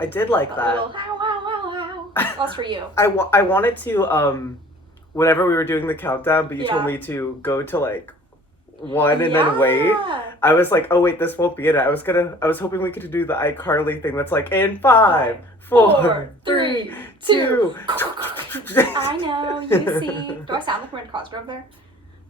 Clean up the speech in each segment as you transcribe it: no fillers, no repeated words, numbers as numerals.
I did like that. A little how, how, how, how. That's for you. I wanted to, whenever we were doing the countdown, but you told me to go to, like, 1 and then wait. I was like, oh, wait, this won't be it. I was hoping we could do the iCarly thing that's like, in 5, 4, 3, 2. I know, you see. Do I sound like we're in Cosgrove there?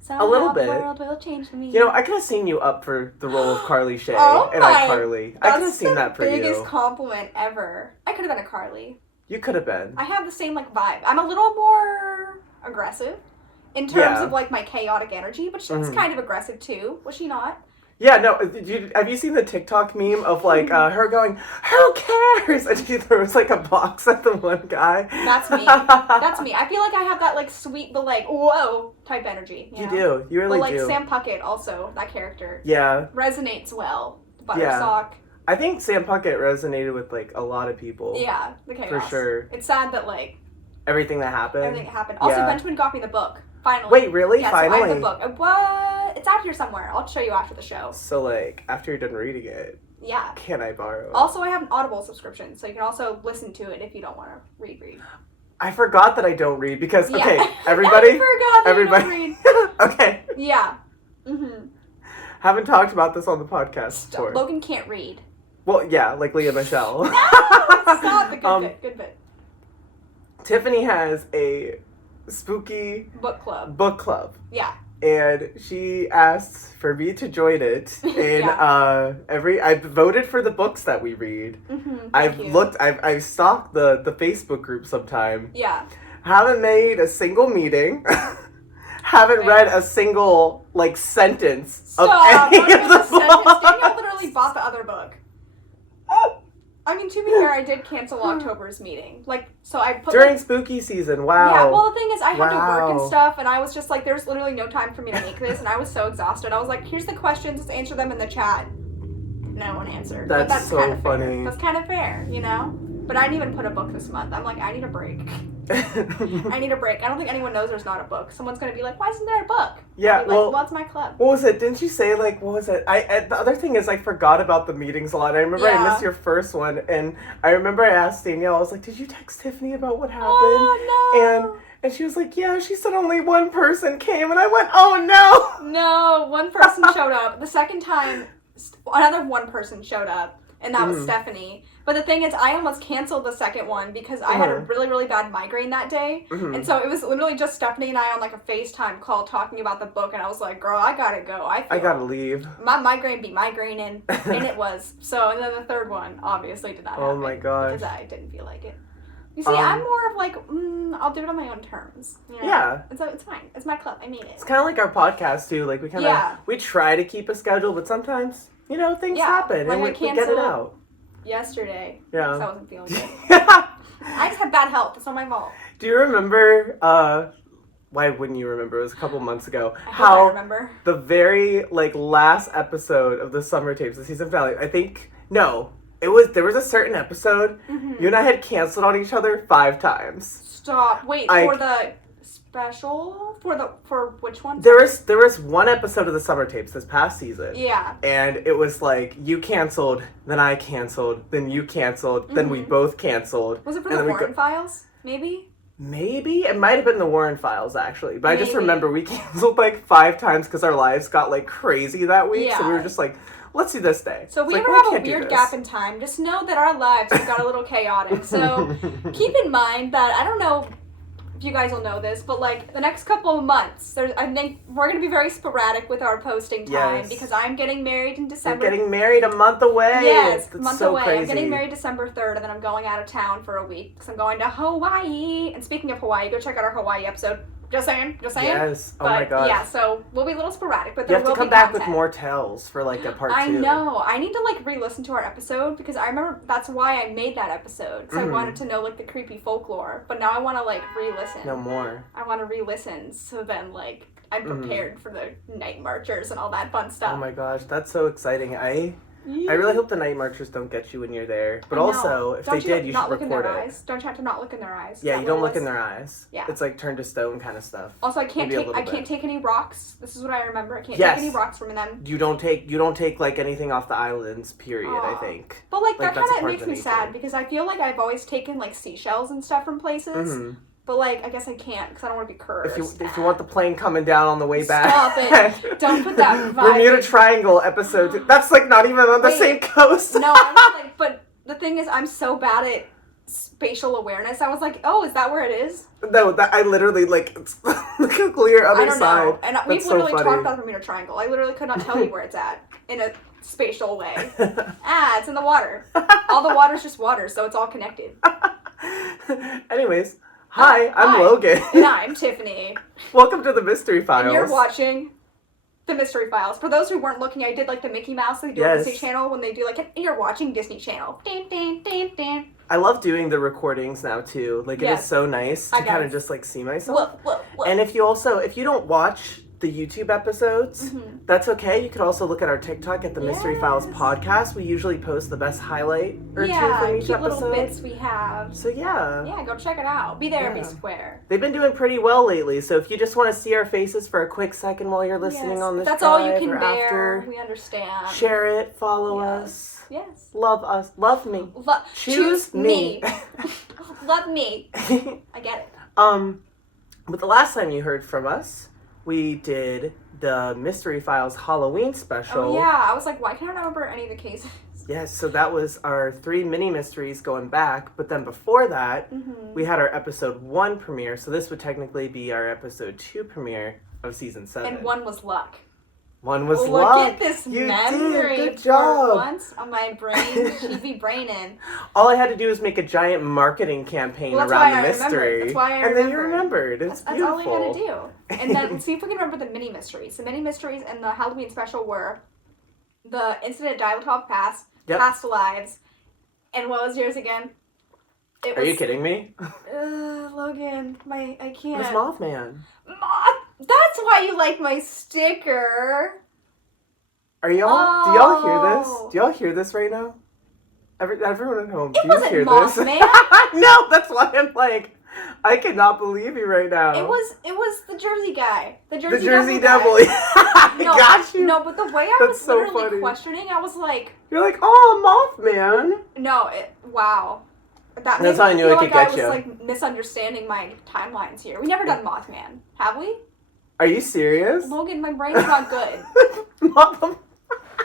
A little bit. The world will change for me. You know, I could have seen you up for the role of Carly Shay in iCarly. I could have seen that for you. That's the biggest compliment ever. I could have been a Carly. You could have been. I have the same, like, vibe. I'm a little more aggressive in terms of, like, my chaotic energy, but she was kind of aggressive, too. Was she not? Yeah, no, have you seen the TikTok meme of, like, her going, who cares? And she throws, like, a box at the one guy? That's me. That's me. I feel like I have that, like, sweet, but, like, whoa type energy. You know? Do. You really do. But, like, Sam Puckett also, that character. Yeah. Resonates well. Buttersock. I think Sam Puckett resonated with, like, a lot of people. Yeah, the chaos. For sure. It's sad that, like... Everything that happened. Also, Benjamin got me the book. Finally. Wait, really? Yeah, Finally? So I have the book. What? It's out here somewhere. I'll show you after the show. So, like, after you're done reading it, yeah, can I borrow it? Also, I have an Audible subscription, so you can also listen to it if you don't want to read. I forgot that I don't read because, okay, I everybody... forgot that you don't read. Okay. Yeah. Mm-hmm. Haven't talked about this on the podcast before. Logan can't read. Well, yeah, like Leah Michelle. No! Stop the good bit. Tiffany has a spooky book club. Yeah. And she asked for me to join it. And I voted for the books that we read. Mm-hmm, I've stalked the Facebook group sometime. Yeah. Haven't made a single meeting. Haven't read a single, like, sentence of any of the books. Daniel literally bought the other book. I mean, to be fair, I did cancel October's meeting. Like, so I put... During spooky season, wow. Yeah, well, the thing is, I had to work and stuff, and I was just like, there's literally no time for me to make this, and I was so exhausted. I was like, here's the questions, let's answer them in the chat. No one answered. That's so kind of funny. Fair. That's kind of fair, you know? But I didn't even put a book this month. I'm like, I need a break. I need a break. I don't think anyone knows there's not a book. Someone's going to be like, why isn't there a book? Yeah, well, it's my club. What was it? Didn't you say, like, what was it? The other thing is I forgot about the meetings a lot. I remember I missed your first one, and I remember I asked Danielle, I was like, did you text Tiffany about what happened? Oh, no. And she was like, yeah, she said only one person came, and I went, oh, no. No, one person showed up. The second time, another one person showed up, and that was Stephanie. But the thing is, I almost canceled the second one because I had a really, really bad migraine that day. And so it was literally just Stephanie and I on, like, a FaceTime call talking about the book. And I was like, girl, I gotta go. I gotta leave. My migraine be migraining. And it was. So, and then the third one obviously did not happen. Oh, my gosh. Because I didn't feel like it. You see, I'm more of like, I'll do it on my own terms. You know? Yeah. It's fine. It's my club. I made it. It's kind of like our podcast, too. Like, we kind of, we try to keep a schedule, but sometimes, you know, things happen. Like and we get it out. Yesterday. Yeah. Because I wasn't feeling good. I just have bad health. It's not my fault. Do you remember, why wouldn't you remember? It was a couple months ago. I remember. The very, like, last episode of the summer tapes, the season finale, there was a certain episode, you and I had canceled on each other 5 times. Stop. Wait, for the special? For which one? There was one episode of the summer tapes this past season. Yeah. And it was like, you canceled, then I canceled, then you canceled, then we both canceled. Was it for the Warren Files? Maybe? Maybe. It might have been the Warren Files, actually. But I just remember we canceled like 5 times because our lives got like crazy that week. Yeah. So we were just like, let's do this day. So if we ever have a weird gap in time, just know that our lives have got a little chaotic. So keep in mind that, I don't know if you guys will know this, but like the next couple of months, I think we're going to be very sporadic with our posting time because I'm getting married in December. You're getting married a month away. Yes, a month away. Crazy. I'm getting married December 3rd, and then I'm going out of town for a week because I'm going to Hawaii. And speaking of Hawaii, go check out our Hawaii episode. Just saying. Yes. Oh my god. Yeah, so we'll be a little sporadic, but there will be content. You have to come back with more tells for like a part 2. I know. I need to like re-listen to our episode because I remember that's why I made that episode because I wanted to know like the creepy folklore. But now I want to like re-listen. No more. I want to re-listen so then like I'm prepared for the night marchers and all that fun stuff. Oh my gosh, that's so exciting. I really hope the night marchers don't get you when you're there. But also, if they did, you should record it. Eyes. Don't you have to not look in their eyes? Yeah, you don't look in their eyes. Yeah. It's like turn to stone kind of stuff. Also, I can't take any rocks. This is what I remember. I can't take any rocks from them. You don't take like anything off the islands, period, I think. But like that kind of makes me sad because I feel like I've always taken like seashells and stuff from places. Mm-hmm. But, like, I guess I can't because I don't want to be cursed. If you want the plane coming down on the way back. Stop it. Don't put that vibe. Bermuda Triangle episode 2. That's, like, not even on the same coast. No, I'm like, but the thing is, I'm so bad at spatial awareness. I was like, oh, is that where it is? No, I literally, like, it's the clear other side. I don't know. And we've literally talked about the Bermuda Triangle. I literally could not tell you where it's at in a spatial way. It's in the water. All the water's just water, so it's all connected. Anyways. Hi, I'm Logan. And I'm Tiffany. Welcome to the Mystery Files. And you're watching the Mystery Files. For those who weren't looking, I did like the Mickey Mouse they do on Disney Channel when they do like, you're watching Disney Channel. Ding, ding, ding, ding. I love doing the recordings now too. Like it is so nice to kind of just like see myself. And if you don't watch the YouTube episodes, that's okay. You could also look at our TikTok at the Mystery Files podcast. We usually post the best highlight or two from each episode. Little bits we have. So yeah, go check it out. Be there, be square. They've been doing pretty well lately. So if you just want to see our faces for a quick second while you're listening on this, that's all you can bear. We understand. Share it. Follow us. Yes. Love us. Love me. Choose me. Love me. I get it. But the last time you heard from us, we did the Mystery Files Halloween special. Oh, yeah. I was like, why can't I not remember any of the cases? Yes, so that was our 3 mini mysteries going back. But then before that, we had our episode 1 premiere. So this would technically be our episode 2 premiere of season 7. And 1 was luck. 1 was luck. Look at this Did. memory. Good job. For once on my brain, she'd be braining. All I had to do was make a giant marketing campaign around the mystery. That's why I remembered. And then you remembered. That's beautiful. That's all I had to do. And then let's see if we can remember the mini mysteries. The mini mysteries and the Halloween special were the incident at Dial-Top Pass, Past Lives, and what was yours again? Are you kidding me? Logan, I can't. It was Mothman. That's why you like my sticker. Are y'all? Do y'all hear this? Do y'all hear this right now? Everyone at home, do you hear this? No, that's why I'm like, I cannot believe you right now. It was the Jersey guy. The Jersey Devil. I got you. No, but the way I was literally questioning, I was like... You're like, oh, Mothman. No, wow. That's how I knew I could get you. I was like misunderstanding my timelines here. We never done Mothman, have we? Are you serious? Logan, my brain's not good.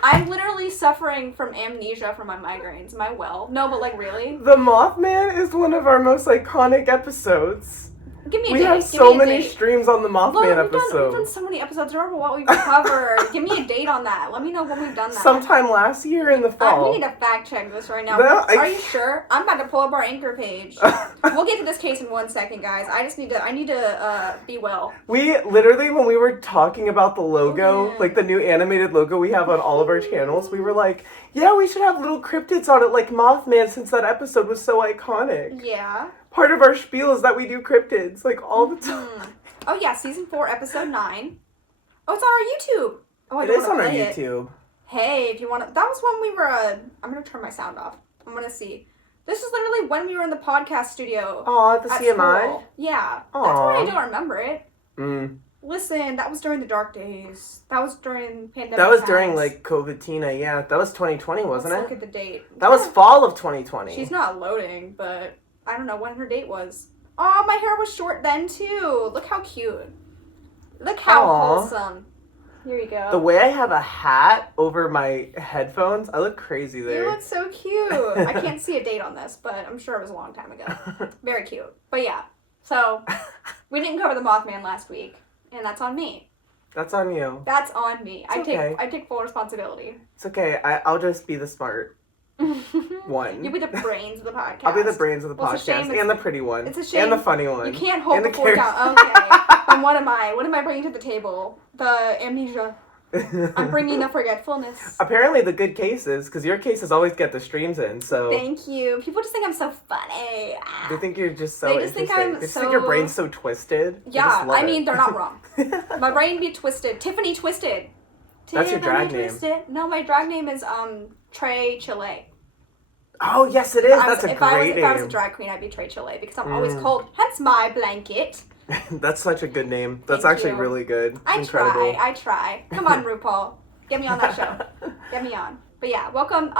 I'm literally suffering from amnesia from my migraines. Am I well? No, but like really? The Mothman is one of our most iconic episodes. Give me a date. We have so many streams on the Mothman episode. We've done so many episodes. Remember what we've covered. Give me a date on that. Let me know when we've done that. Sometime last year in the fall. We need to fact check this right now. Are you sure? I'm about to pull up our Anchor page. We'll get to this case in 1 second, guys. I need to be well. We literally, when we were talking about the logo, like the new animated logo we have on all of our channels, we were like, yeah, we should have little cryptids on it like Mothman since that episode was so iconic. Yeah. Part of our spiel is that we do cryptids, like, all the time. Oh, yeah, season 4, episode 9. Oh, it's on our YouTube. Oh, it is on our YouTube. Hey, if you want to... That was when we were... I'm going to turn my sound off. I'm going to see. This is literally when we were in the podcast studio. Oh, at the CMI? School. Yeah. Aww. That's why I don't remember it. Listen, that was during the dark days. That was during pandemic That was times. during, like, COVID-Tina, yeah. That was 2020, wasn't Let's it? look at the date. That was fall of 2020. She's not loading, but... I don't know when her date was. Oh, my hair was short then, too. Look how cute. Look how wholesome. Here you go. The way I have a hat over my headphones, I look crazy there. You look so cute. I can't see a date on this, but I'm sure it was a long time ago. Very cute. But yeah, so we didn't cover the Mothman last week, and that's on me. That's on you. That's on me. It's I take full responsibility. It's okay. I'll just be the smart one. You'll be the brains of the podcast. I'll be the brains of the podcast and the pretty one. It's a shame. And the funny one. You can't hold the fort down. Okay. Then what am I? What am I bringing to the table? The amnesia. I'm bringing the forgetfulness. Apparently the good cases, because your cases always get the streams in, so... Thank you. People just think I'm so funny. They think you're just so interesting. They just think your brain's so twisted. Yeah, I mean, they're not wrong. My brain be twisted. Tiffany Twisted. That's your drag name. No, my drag name is, Trey Chile. Oh, yes, it is. That's a great name. If I was a drag queen, I'd be Trey Chile because I'm always cold. Hence my blanket. That's such a good name. That's actually really good. I try. Come on, RuPaul. Get me on that show. Get me on. But yeah, welcome.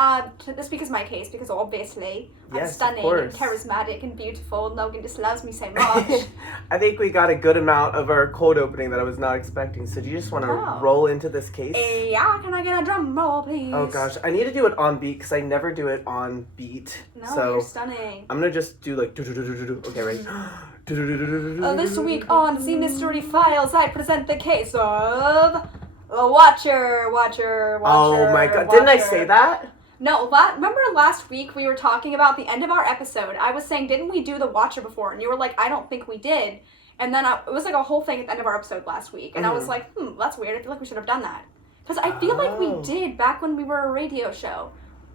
This week is my case because obviously I'm stunning and charismatic and beautiful. And Logan just loves me so much. I think we got a good amount of our cold opening that I was not expecting. So do you just want to roll into this case? Yeah, can I get a drum roll, please? Oh gosh, I need to do it on beat because I never do it on beat. No, so you're stunning. I'm gonna just do like okay, ready? This week on the Mystery Files, I present the case of Watcher. Oh my god, didn't I say that? No, remember last week we were talking about the end of our episode. I was saying, didn't we do the Watcher before? And you were like, I don't think we did. And then it was like a whole thing at the end of our episode last week. And I was like, that's weird. I feel like we should have done that. Because I feel like we did back when we were a radio show.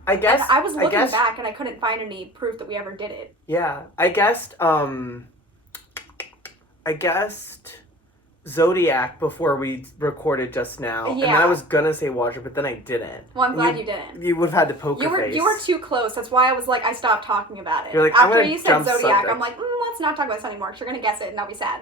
I guess. And I was looking back and I couldn't find any proof that we ever did it. Yeah, I guessed Zodiac before we recorded just now. Yeah. And then I was gonna say Watcher, but then I didn't. Well, I'm glad you didn't. You would have had to poke your face. You were too close. That's why I was like, I stopped talking about it. You're like, after you said Zodiac, I'm like, let's not talk about this anymore because you're gonna guess it and I'll be sad.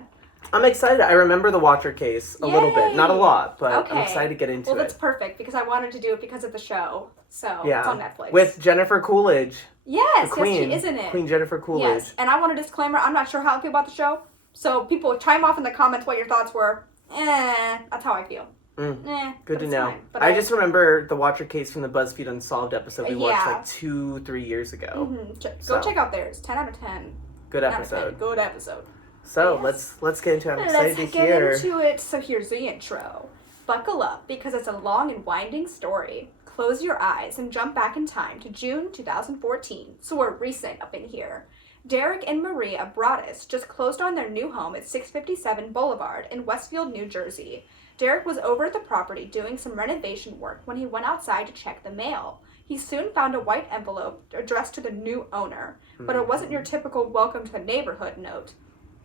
I'm excited. I remember the Watcher case a little bit. Not a lot, but I'm excited to get into it. Well, that's perfect because I wanted to do it because of the show. So, it's on Netflix. With Jennifer Coolidge. Yes, the queen, yes, she is in it. Queen Jennifer Coolidge. Yes, and I want a disclaimer. I'm not sure how I feel about the show. So, people, chime off in the comments what your thoughts were. That's how I feel. Good to know. I just remember the Watcher case from the BuzzFeed Unsolved episode we watched like 2-3 years ago. Go check out theirs. 10 out of 10. Good episode. Good episode. So let's get into it. I'm excited to hear. Let's get into it. So here's the intro. Buckle up because it's a long and winding story. Close your eyes and jump back in time to June 2014. So we're recent up in here. Derek and Maria Broaddus just closed on their new home at 657 Boulevard in Westfield, New Jersey. Derek was over at the property doing some renovation work when he went outside to check the mail. He soon found a white envelope addressed to the new owner, but it wasn't your typical welcome to the neighborhood note.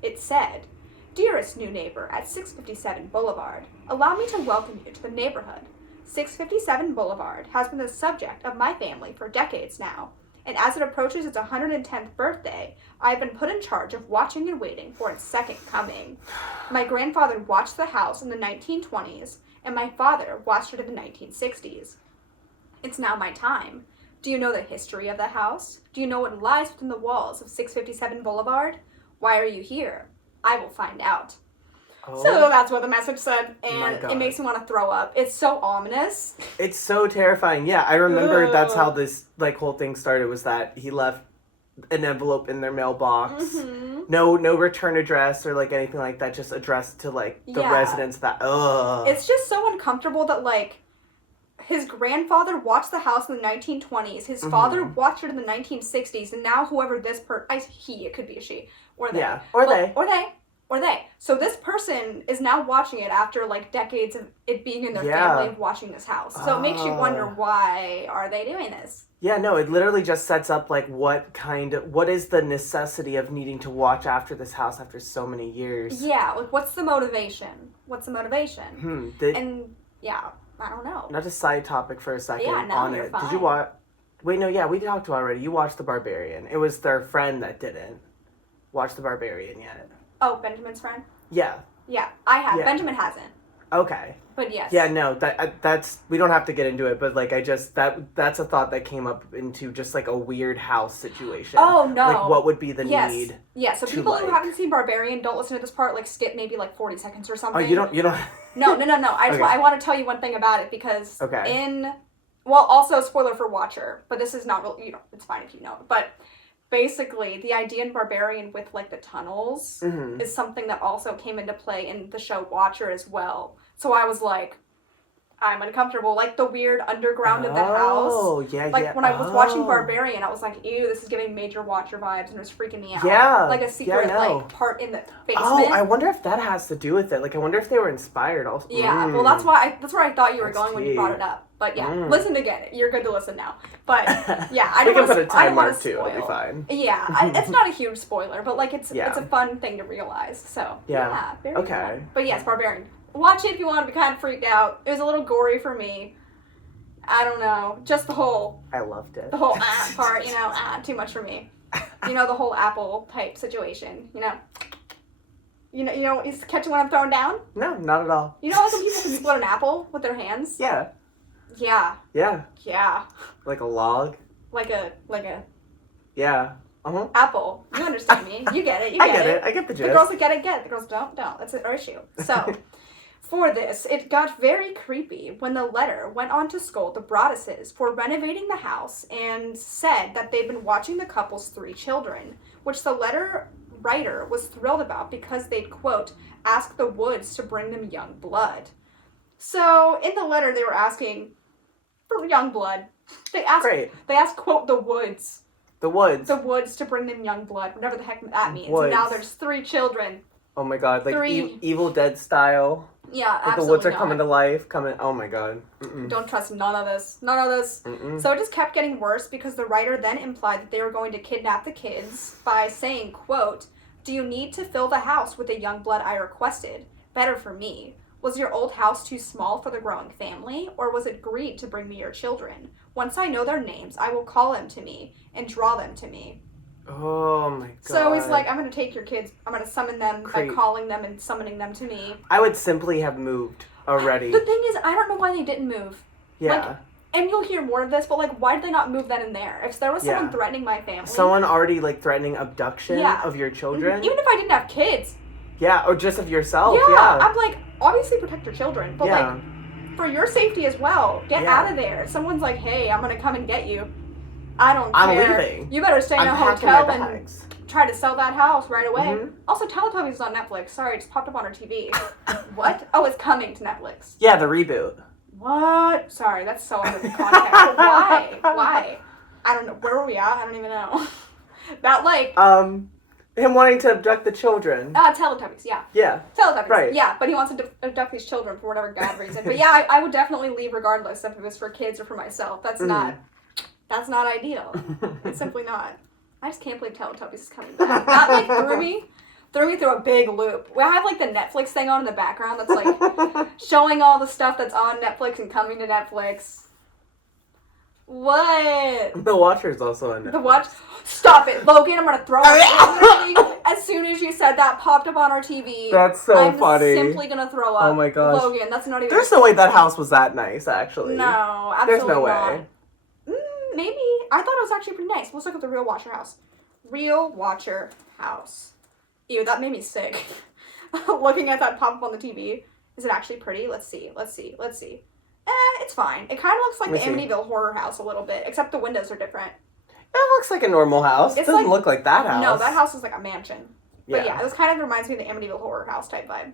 It said, "Dearest new neighbor at 657 Boulevard, allow me to welcome you to the neighborhood. 657 Boulevard has been the subject of my family for decades now. And as it approaches its 110th birthday, I have been put in charge of watching and waiting for its second coming. My grandfather watched the house in the 1920s, and my father watched it in the 1960s. It's now my time. Do you know the history of the house? Do you know what lies within the walls of 657 Boulevard? Why are you here? I will find out." Oh. So that's what the message said, and it makes me want to throw up. It's so ominous. It's so terrifying. Yeah, I remember that's how this whole thing started, was that he left an envelope in their mailbox. No return address or anything like that, just addressed to the residents that It's just so uncomfortable that his grandfather watched the house in the 1920s, his father watched it in the 1960s, and now whoever this it could be a she, or they. Yeah, or they. So this person is now watching it after decades of it being in their family of watching this house. So it makes you wonder, why are they doing this? Yeah, no, it literally just sets up what is the necessity of needing to watch after this house after so many years? Yeah, what's the motivation? And I don't know. Not a side topic for a second on it. Fine. Did you watch? Wait, no, yeah, we talked already. You watched The Barbarian. It was their friend that didn't watch The Barbarian yet. Oh, Benjamin's friend? Yeah. Yeah, I have. Yeah. Benjamin hasn't. Okay. But yes. Yeah, no, that's we don't have to get into it, but that's a thought that came up into just a weird house situation. Oh no. What would be the need? Yeah, so people who haven't seen Barbarian, don't listen to this part, skip maybe 40 seconds or something. Oh, you don't No. I want to tell you one thing about it because also spoiler for Watcher, but this is not real, it's fine if you know it, but basically, the idea in Barbarian with the tunnels is something that also came into play in the show Watcher as well. So I was I'm uncomfortable. The weird underground of the house. Oh, yeah. When I was watching Barbarian, I was ew, this is giving major Watcher vibes, and it was freaking me out. Yeah. A secret, part in the basement. Oh, I wonder if that has to do with it. I wonder if they were inspired also. Yeah, well, that's where I thought you were going when you brought it up. But yeah, listen again. You're good to listen now. But yeah, I don't want to spoil. We can put a time mark too. It'll be fine. Yeah, it's not a huge spoiler, but it's a fun thing to realize. So yeah very fun. But yes, Barbarian. Watch it if you want to be kind of freaked out. It was a little gory for me. I don't know. Just the whole... I loved it. The whole part, too much for me. The whole apple type situation, You know, he's catching what I'm throwing down? No, not at all. You know like when people can split an apple with their hands? Yeah. Yeah. Yeah. Yeah. Like a log? Like a... Yeah. Uh-huh. Apple. You understand me. You get it. I get it. I get the gist. The girls that get it, get it. The girls don't. That's our issue. So, for this, it got very creepy when the letter went on to scold the Broadduses for renovating the house and said that they'd been watching the couple's 3 children, which the letter writer was thrilled about because they'd, quote, asked the Woods to bring them young blood. So, in the letter, they were asking for young blood. They asked, quote, the Woods. The Woods. The Woods to bring them young blood, whatever the heck that means. Woods. Now there's 3 children. Oh my god, like 3. Evil Dead style. Yeah, like absolutely. The Woods are coming to life. Oh my god. Mm-mm. Don't trust none of this. None of this. Mm-mm. So it just kept getting worse because the writer then implied that they were going to kidnap the kids by saying, quote, do you need to fill the house with the young blood I requested? Better for me. Was your old house too small for the growing family, or was it greed to bring me your children? Once I know their names, I will call them to me and draw them to me. Oh my god. So he's like, I'm going to take your kids, I'm going to summon them by calling them and summoning them to me. I would simply have moved already. The thing is, I don't know why they didn't move. Yeah. And you'll hear more of this, but, why did they not move then and there? If there was someone threatening my family... Someone already, threatening abduction of your children? Even if I didn't have kids. Yeah, or just of yourself, yeah. I'm like, obviously protect your children, but, for your safety as well, get out of there. Someone's like, hey, I'm going to come and get you. I don't care. I'm leaving. You better stay in a hotel and try to sell that house right away. Mm-hmm. Also, Teletubbies is on Netflix. Sorry, it just popped up on our TV. What? Oh, it's coming to Netflix. Yeah, the reboot. What? Sorry, that's so under the context. But why? Why? I don't know. Where were we at? I don't even know. That, him wanting to abduct the children. Teletubbies, yeah. Yeah. Teletubbies. Right. Yeah, but he wants to abduct these children for whatever god reason. But yeah, I would definitely leave regardless if it was for kids or for myself. That's not ideal. It's simply not. I just can't believe Teletubbies is coming back. That, threw me through a big loop. We have, the Netflix thing on in the background that's, showing all the stuff that's on Netflix and coming to Netflix. What? The Watcher's also on Netflix. The Watch? Stop it. Logan, I'm going to throw it. As soon as you said that, popped up on our TV. That's so funny. I'm simply going to throw up. Oh my gosh. Logan, that's not even... There's no way that house was that nice, actually. No, absolutely There's no not. way. Maybe. I thought it was actually pretty nice. Let's look at the Real Watcher house. Real Watcher house. Ew, that made me sick. Looking at that pop up on the TV. Is it actually pretty? Let's see. It's fine. It kind of looks like the Amityville horror house a little bit, except the windows are different. It looks like a normal house. It doesn't look like that house. No, that house is like a mansion. Yeah. But yeah, this kind of reminds me of the Amityville horror house type vibe.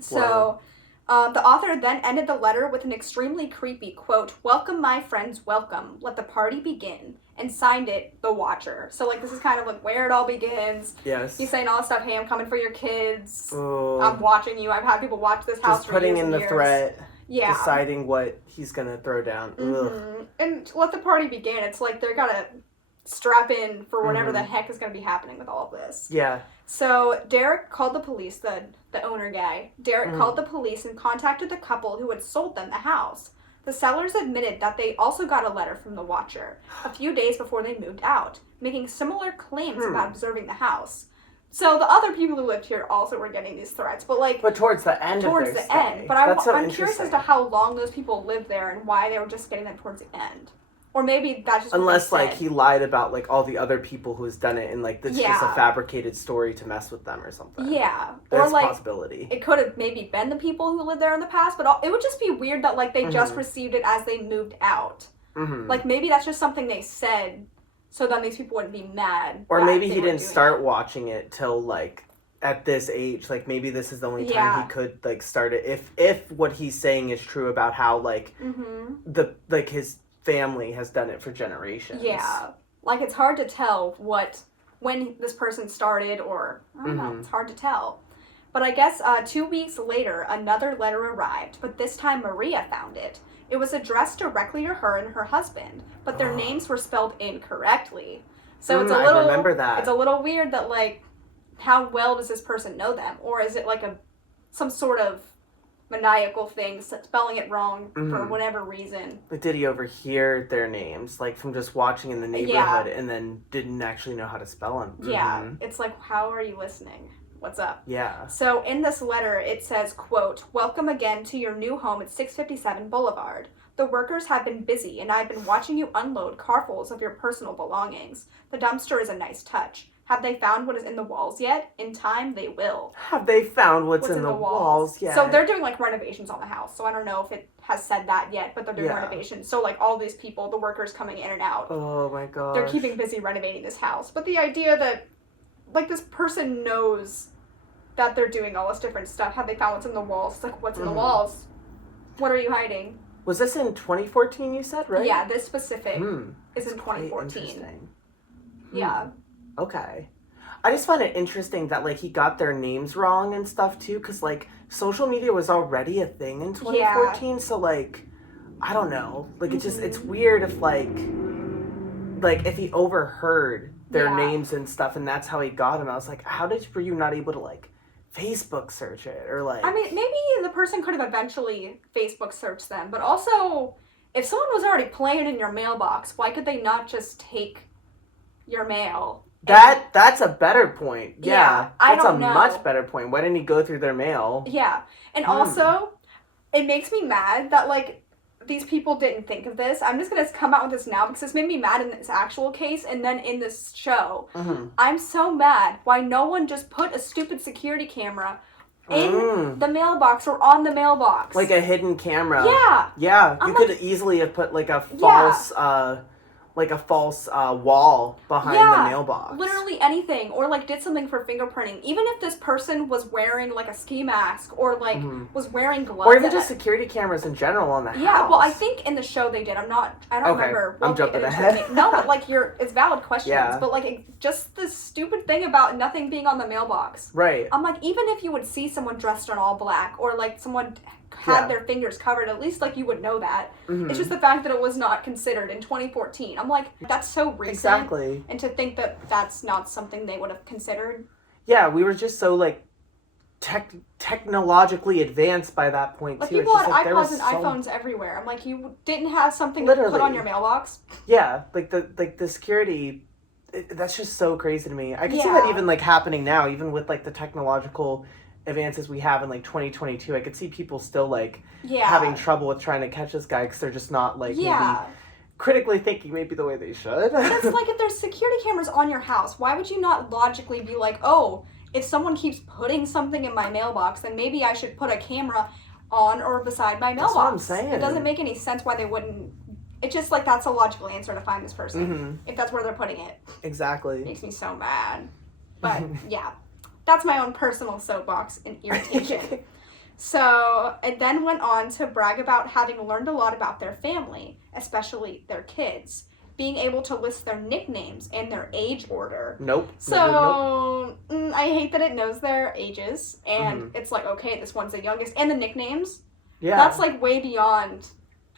So, the author then ended the letter with an extremely creepy quote, welcome my friends, welcome, let the party begin, and signed it, The Watcher. So, this is kind of where it all begins. Yes. He's saying all this stuff, hey, I'm coming for your kids. Oh. I'm watching you. I've had people watch this house for years and years. Just putting in the threat. Yeah. Deciding what he's going to throw down. Mm-hmm. And let the party begin. It's they're going to strap in for whatever the heck is going to be happening with all of this. Yeah. So Derek called the police, the owner guy. Derek called the police and contacted the couple who had sold them the house. The sellers admitted that they also got a letter from the Watcher a few days before they moved out, making similar claims about observing the house. So the other people who lived here also were getting these threats, but towards the end of their stay. But I'm curious as to how long those people lived there and why they were just getting them towards the end. Or maybe that's just unless he lied about all the other people who's done it and this is just a fabricated story to mess with them or something. Yeah. There's a possibility. It could have maybe been the people who lived there in the past, but it would just be weird that they just received it as they moved out. Mm-hmm. Maybe that's just something they said so then these people wouldn't be mad. Or maybe he didn't start watching it till at this age. Maybe this is the only time he could start it if what he's saying is true about how his family has done it for generations. Yeah. It's hard to tell when this person started, or I don't know, it's hard to tell. But I guess 2 weeks later, another letter arrived, but this time Maria found it. It was addressed directly to her and her husband, but their names were spelled incorrectly. So it's a little... I remember that. It's a little weird that, how well does this person know them? Or is it, some sort of maniacal thing, spelling it wrong for whatever reason. But did he overhear their names, like, from just watching in the neighborhood and then didn't actually know how to spell them? Yeah. It's like, how are you listening? What's up? Yeah. So in this letter, it says, quote, "Welcome again to your new home at 657 Boulevard. The workers have been busy, and I've been watching you unload carfuls of your personal belongings. The dumpster is a nice touch. Have they found what is in the walls yet? In time, they will." Have they found what's in the walls yet? So they're doing, like, renovations on the house. So I don't know if it has said that yet, but they're doing renovations. So, like, all these people, the workers coming in and out. Oh, my gosh. They're keeping busy renovating this house. But the idea that, like, this person knows that they're doing all this different stuff. Have they found what's in the walls? It's like, what's in the walls? What are you hiding? Was this in 2014, you said, right? Yeah, this specific is in 2014. Interesting. Yeah. Okay. I just find it interesting that, like, he got their names wrong and stuff, too, because, like, social media was already a thing in 2014, so, like, I don't know. Like, it just, it's weird if, like, if he overheard their names and stuff, and that's how he got them. I was like, were you not able to, like, Facebook search it, or, like... I mean, maybe the person could have eventually Facebook searched them, but also, if someone was already playing in your mailbox, why could they not just take your mail? That's a better point. Yeah, that's a much better point. Why didn't he go through their mail? Yeah, and also, it makes me mad that, like, these people didn't think of this. I'm just going to come out with this now because this made me mad in this actual case and then in this show. I'm so mad why no one just put a stupid security camera in the mailbox or on the mailbox. Like a hidden camera. Yeah. Yeah, you could easily have put, like, a false... wall behind the mailbox. Literally anything. Or, like, did something for fingerprinting. Even if this person was wearing, like, a ski mask or, like, was wearing gloves. Or even just security cameras in general on the house. Yeah, well, I think in the show they did. I don't remember. I'm jumping ahead. No, but, like, it's valid questions. Yeah. But, like, just this stupid thing about nothing being on the mailbox. Right. I'm like, even if you would see someone dressed in all black or, like, someone... had their fingers covered, at least, like, you would know that. It's just the fact that it was not considered in 2014. I'm like, that's so recent. Exactly. And to think that that's not something they would have considered. Yeah, we were just so, like, technologically advanced by that point, like, too. People had iPods and iPhones everywhere. I'm like, you didn't have something to put on your mailbox? Yeah, like, the security... that's just so crazy to me. I can see that even, like, happening now, even with, like, the technological... advances we have in, like, 2022, I could see people still, like, having trouble with trying to catch this guy because they're just not, like, maybe critically thinking maybe the way they should. But it's like, if there's security cameras on your house, why would you not logically be like, oh, if someone keeps putting something in my mailbox, then maybe I should put a camera on or beside my mailbox. That's what I'm saying. It doesn't make any sense why they wouldn't. It's just like, that's a logical answer to find this person, if that's where they're putting it. Exactly. It makes me so mad. But, yeah. That's my own personal soapbox and irritation. So, it then went on to brag about having learned a lot about their family, especially their kids, being able to list their nicknames and their age order. So, I hate that it knows their ages, and it's like, okay, this one's the youngest, and the nicknames. Yeah. That's, like, way beyond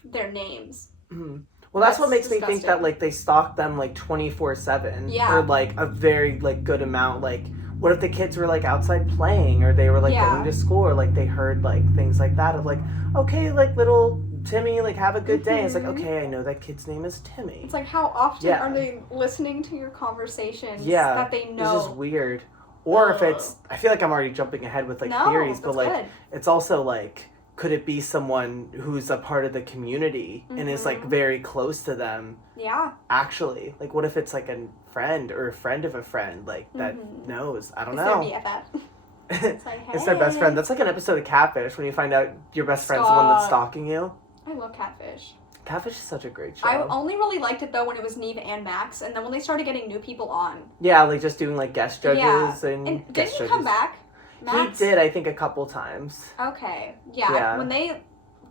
their names. Well, that's what makes me think that, like, they stalk them, like, 24/7. Yeah. Or, like, a very, like, good amount, like... What if the kids were, like, outside playing, or they were, like, going to school, or, like, they heard, like, things like that of, like, okay, like, little Timmy, like, have a good day. It's like, okay, I know that kid's name is Timmy. It's like, how often are they listening to your conversations that they know? It's just weird. Or if it's, I feel like I'm already jumping ahead with, like, theories, but, like, it's also, like, could it be someone who's a part of the community and is, like, very close to them? Yeah. Actually. Like, what if it's, like, a friend or a friend of a friend, like, that knows? I don't know. It's their BFF. It's like, hey. It's their best friend. That's like an episode of Catfish when you find out your best friend's the one that's stalking you. I love Catfish. Catfish is such a great show. I only really liked it, though, when it was Neve and Max, and then when they started getting new people on. Yeah, like, just doing, like, guest judges and didn't he come back? Max? He did, I think, a couple times. Okay. Yeah. When they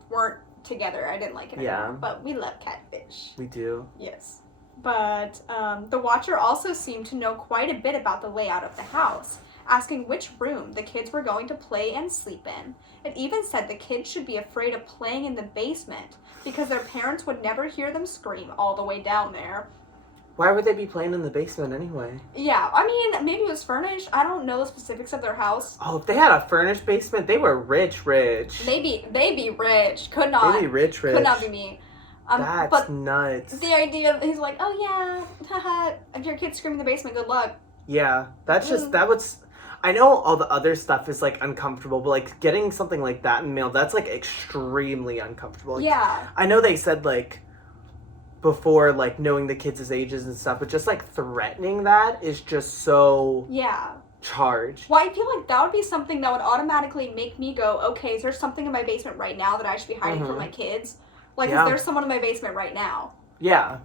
weren't together, I didn't like it anymore. But we love Catfish. We do. Yes. But the Watcher also seemed to know quite a bit about the layout of the house, asking which room the kids were going to play and sleep in. It even said the kids should be afraid of playing in the basement because their parents would never hear them scream all the way down there. Why would they be playing in the basement anyway? Yeah, I mean, maybe it was furnished. I don't know the specifics of their house. Oh, if they had a furnished basement, they were rich. They be rich. Could not. They be rich. Could not be me. That's nuts. The idea of, he's like, oh yeah, haha, if your kid's screaming in the basement, good luck. Yeah, that's just, that was, I know all the other stuff is, like, uncomfortable, but, like, getting something like that in the mail, that's, like, extremely uncomfortable. Like, yeah. I know they said, like, before, like, knowing the kids' ages and stuff, but just, like, threatening that is just so... Yeah. Charged. Well, I feel like that would be something that would automatically make me go, okay, is there something in my basement right now that I should be hiding from my kids? Like, is there someone in my basement right now? Yeah.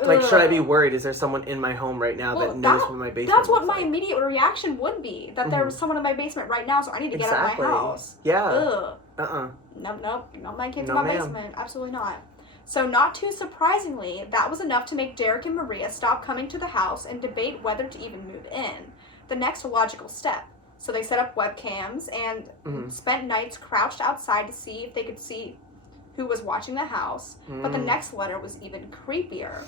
Like, should I be worried? Is there someone in my home right now that knows what my basement That's what my like? immediate reaction would be. That there was someone in my basement right now, so I need to get out of my house. Yeah. Ugh. Nope. Not my kids in my basement. Absolutely not. So, not too surprisingly, that was enough to make Derek and Maria stop coming to the house and debate whether to even move in. The next logical step. So, they set up webcams and spent nights crouched outside to see if they could see who was watching the house. But the next letter was even creepier.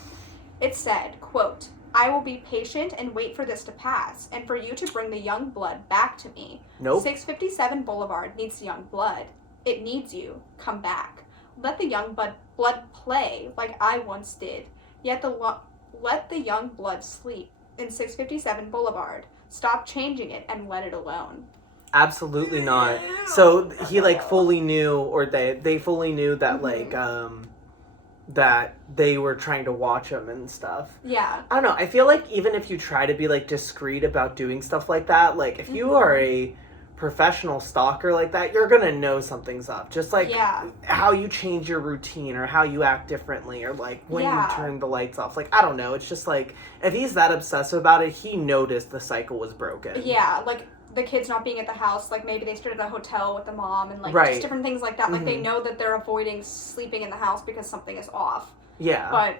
It said, quote, I will be patient and wait for this to pass, and for you to bring the young blood back to me. Nope. 657 Boulevard needs young blood. It needs you. Come back. Let the young blood play like I once did. Yet let the young blood sleep in 657 Boulevard. Stop changing it and let it alone. Absolutely not. So he, like, fully knew, or they fully knew that, like, that they were trying to watch him and stuff. Yeah. I don't know. I feel like even if you try to be, like, discreet about doing stuff like that, like, if you are a professional stalker like that, you're gonna know something's up. Just, like, how you change your routine or how you act differently or, like, when you turn the lights off. Like, I don't know. It's just, like, if he's that obsessive about it, he noticed the cycle was broken. Yeah, like, the kids not being at the house, like, maybe they stayed at a hotel with the mom and, like, just different things like that. Like, they know that they're avoiding sleeping in the house because something is off. Yeah. But,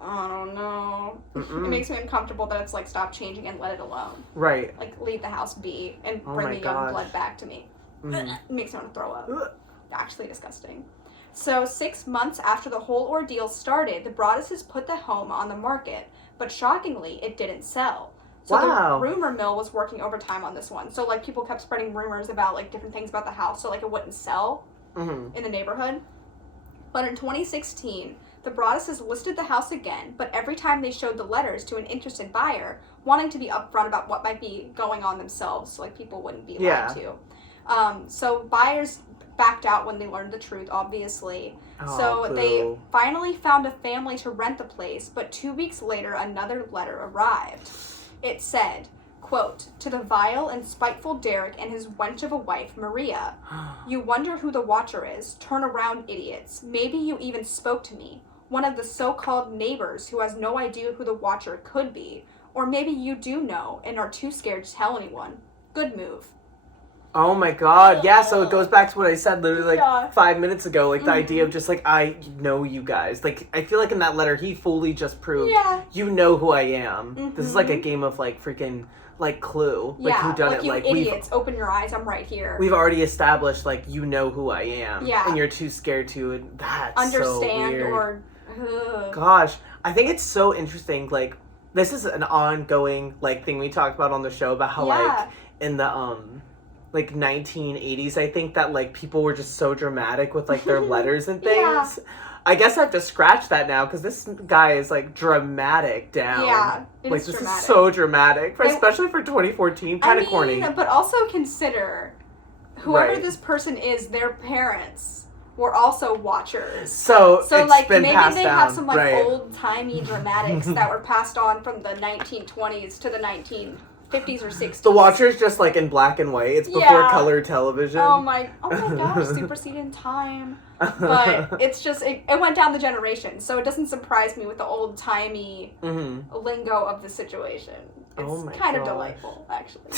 I don't know. It makes me uncomfortable that it's, like, stop changing and let it alone. Right. Like, leave the house be and bring the young blood back to me. It makes me want to throw up. Actually disgusting. So, 6 months after the whole ordeal started, the Broadduses put the home on the market. But shockingly, it didn't sell. So the rumor mill was working overtime on this one. So, like, people kept spreading rumors about, like, different things about the house so, like, it wouldn't sell in the neighborhood. But in 2016, the Broadduses listed the house again, but every time they showed the letters to an interested buyer, wanting to be upfront about what might be going on themselves, so, like, people wouldn't be lied to. So buyers backed out when they learned the truth, obviously. They finally found a family to rent the place, but 2 weeks later, another letter arrived. It said, quote, to the vile and spiteful Derek and his wench of a wife, Maria. You wonder who the watcher is. Turn around, idiots. Maybe you even spoke to me. One of the so-called neighbors who has no idea who the watcher could be. Or maybe you do know and are too scared to tell anyone. Good move. Oh my god, yeah, so it goes back to what I said literally, like, 5 minutes ago, like, the idea of just, like, I know you guys. Like, I feel like in that letter, he fully just proved, you know who I am. This is, like, a game of, like, freaking, like, Clue. Like, who done it? Like, you idiots, open your eyes, I'm right here. We've already established, like, you know who I am. Yeah. And you're too scared to, and that's understand so weird. Or... Gosh, I think it's so interesting, like, this is an ongoing, like, thing we talked about on the show about how, like, in the, like, 1980s, I think that, like, people were just so dramatic with, like, their letters and things. I guess I have to scratch that now, because this guy is, like, dramatic down. Yeah, like, this is so dramatic, especially for 2014, kind of corny. But also consider, whoever this person is, their parents were also watchers. So it's like, been maybe passed they down. have some, like, old-timey dramatics that were passed on from the 1920s to the 1950s or 60s. The Watcher's just, like, in black and white. It's before color television. Oh my gosh, superseded time. But it's just, it went down the generation, so it doesn't surprise me with the old-timey lingo of the situation. It's kind of delightful, actually.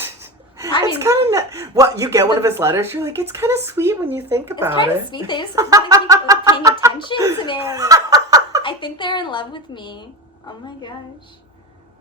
I mean, it's kind of what you get one of his letters. You're like, it's kind of sweet when you think about it. It's kind of sweet. They just want to keep paying attention to me. I think they're in love with me. Oh my gosh.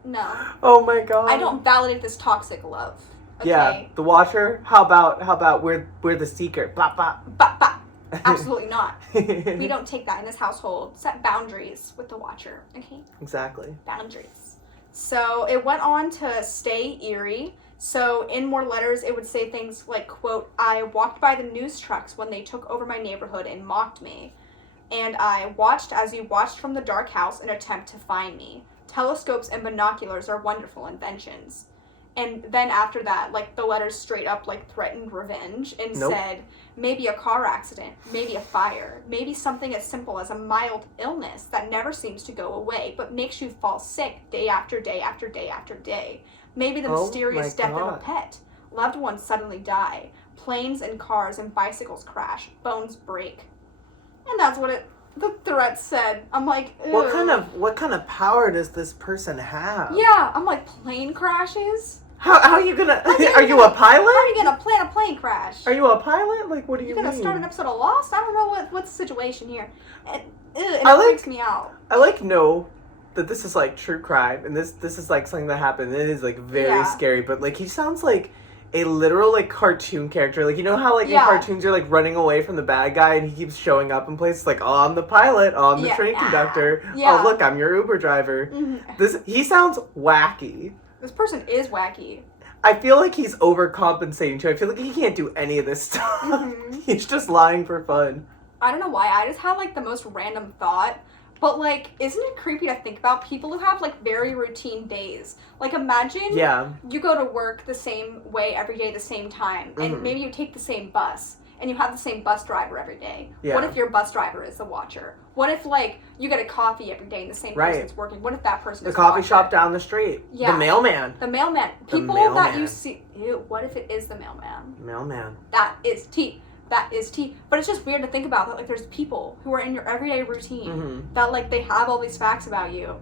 No. Oh my god. I don't validate this toxic love. Okay? Yeah. The Watcher. How about we're the seeker. Bop bop. Bop bop. Absolutely not. We don't take that in this household. Set boundaries with the watcher, okay? Exactly. Boundaries. So it went on to stay eerie. So in more letters, it would say things like, quote, I walked by the news trucks when they took over my neighborhood and mocked me. And I watched as you watched from the dark house in an attempt to find me. Telescopes and binoculars are wonderful inventions. And then after that, like, the letters straight up, like, threatened revenge and said, maybe a car accident, maybe a fire, maybe something as simple as a mild illness that never seems to go away, but makes you fall sick day after day after day after day. Maybe the mysterious death of a pet. Loved ones suddenly die. Planes and cars and bicycles crash. Bones break. And that's what the threat said. I'm like, ew. What kind of power does this person have? Yeah, I'm like, plane crashes? How are you gonna... Are you a pilot? How are you gonna plan a plane crash? Are you a pilot? Like, what do you mean? You gonna start an episode of Lost? I don't know what's the situation here. And it freaks me out. I know that this is like true crime, and this is like something that happened. It is like very scary, but like he sounds like a literal like cartoon character. Like, you know how like in cartoons you're like running away from the bad guy and he keeps showing up in places like, oh, I'm the pilot, oh, I'm the train conductor, oh look, I'm your Uber driver. He sounds wacky. This person is wacky. I feel like he's overcompensating too. I feel like he can't do any of this stuff. He's just lying for fun. I don't know why. I just had like the most random thought. But, like, isn't it creepy to think about people who have, like, very routine days? Like, imagine you go to work the same way every day, the same time, and maybe you take the same bus, and you have the same bus driver every day. Yeah. What if your bus driver is the watcher? What if, like, you get a coffee every day and the same person's working? What if that person is the coffee shop down the street? Yeah. The mailman. People that you see... Ew, what if it is the mailman? Mailman. That is tea. That is tea. But it's just weird to think about that, like, there's people who are in your everyday routine that, like, they have all these facts about you.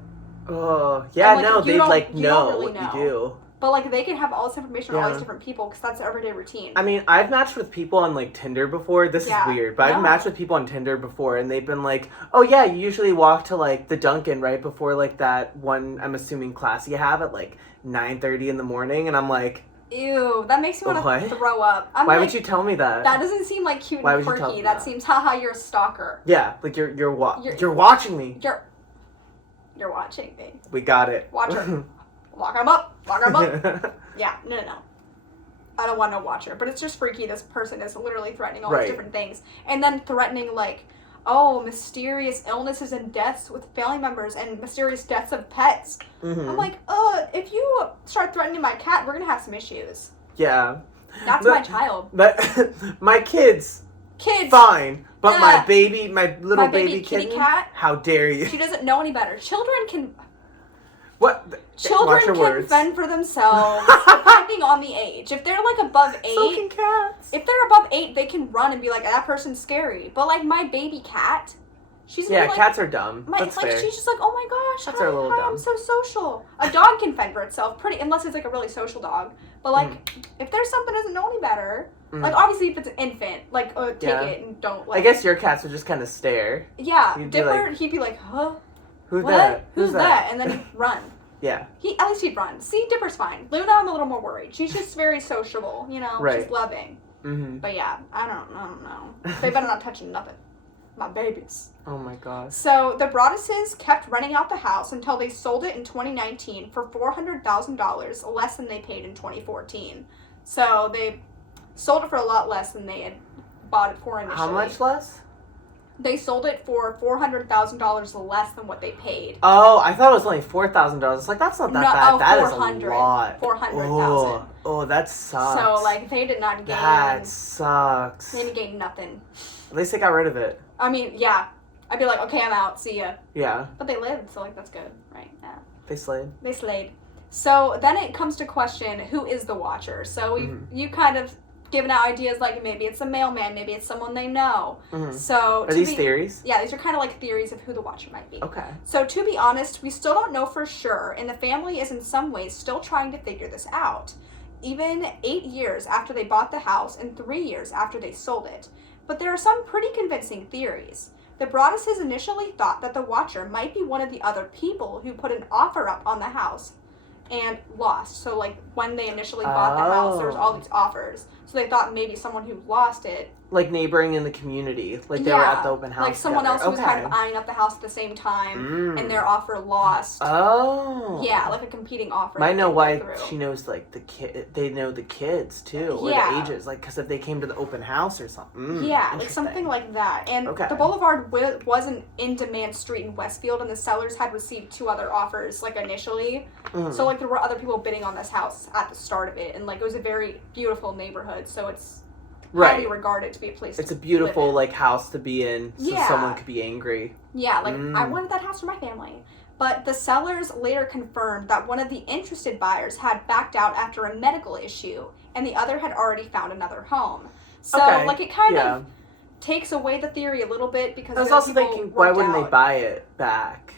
Oh, yeah, and, like, no, they'd, like, know really what you do. But, like, they can have all this information on all these different people because that's their everyday routine. I mean, I've matched with people on, like, Tinder before. This is weird, but I've matched with people on Tinder before, and they've been like, oh, yeah, you usually walk to, like, the Dunkin' right before, like, that one, I'm assuming, class you have at, like, 9:30 in the morning, and I'm like... Ew, that makes me want to throw up. Why would you tell me that? That doesn't seem like cute and quirky. That seems, haha, you're a stalker. Yeah, like you're watching me. You're watching me. We got it. Watcher. Lock him up. Lock him up. Yeah, no. I don't want no watcher. But it's just freaky. This person is literally threatening all these different things. And then threatening, like, oh, mysterious illnesses and deaths with family members and mysterious deaths of pets. I'm like, if you start threatening my cat, we're going to have some issues. Yeah. That's my child. But my kids. Fine. But my little baby kitty kitten, cat. How dare you? She doesn't know any better. Children can fend for themselves, depending on the age. If they're like above 8, so can cats. If they're above 8, they can run and be like, that person's scary. But like my baby cat, she's like, cats are dumb. That's fair. She's just like, oh my gosh, cats are a little dumb. I'm so social. A dog can fend for itself, unless it's like a really social dog. But like, if there's something that doesn't know any better, like obviously if it's an infant, like take it and don't. Like, I guess your cats would just kind of stare. Yeah, Dipper, he'd be like, huh? Who's that? Who's that? And then he'd run. Yeah. At least he'd run. See, Dipper's fine. Luna, I'm a little more worried. She's just very sociable, you know? She's loving. But yeah, I don't know. They better not touch nothing. My babies. Oh my god. So, the Broadduses kept renting out the house until they sold it in 2019 for $400,000, less than they paid in 2014. So, they sold it for a lot less than they had bought it for initially. How much less? They sold it for $400,000 less than what they paid. Oh, I thought it was only $4,000. It's like, that's not that bad. That is a lot. $400,000. Oh, that sucks. So, like, they did not gain... That sucks. They didn't gain nothing. At least they got rid of it. I mean, yeah. I'd be like, okay, I'm out. See ya. Yeah. But they lived, so, like, that's good, right? Yeah. They slayed. They slayed. So, then it comes to question, who is the watcher? So, you kind of... given out ideas like maybe it's a mailman, maybe it's someone they know. So are these theories? Yeah, these are kind of like theories of who the watcher might be. Okay. So to be honest, we still don't know for sure, and the family is in some ways still trying to figure this out. Even 8 years after they bought the house and 3 years after they sold it. But there are some pretty convincing theories. The Broadduses initially thought that the watcher might be one of the other people who put an offer up on the house. and lost. So, like, when they initially bought the house, there was all these offers. So they thought maybe someone who lost it. Like neighboring in the community. Like they were at the open house. Like someone else who was kind of eyeing up the house at the same time, and their offer lost. Oh. Yeah, like a competing offer. I know why she knows, like, the kid. They know the kids, too. Or the ages. Like, because if they came to the open house or something. Yeah, like something like that. And the Boulevard was an in-demand street in Westfield, and the sellers had received 2 other offers, like, initially. So, like, there were other people bidding on this house at the start of it. And, like, it was a very beautiful neighborhood, so it's highly regarded to be a place It's a beautiful, like, house to be in, so someone could be angry. Yeah, like, I wanted that house for my family. But the sellers later confirmed that one of the interested buyers had backed out after a medical issue, and the other had already found another home. So, like, it kind of takes away the theory a little bit, because I was also thinking, why wouldn't they buy it back?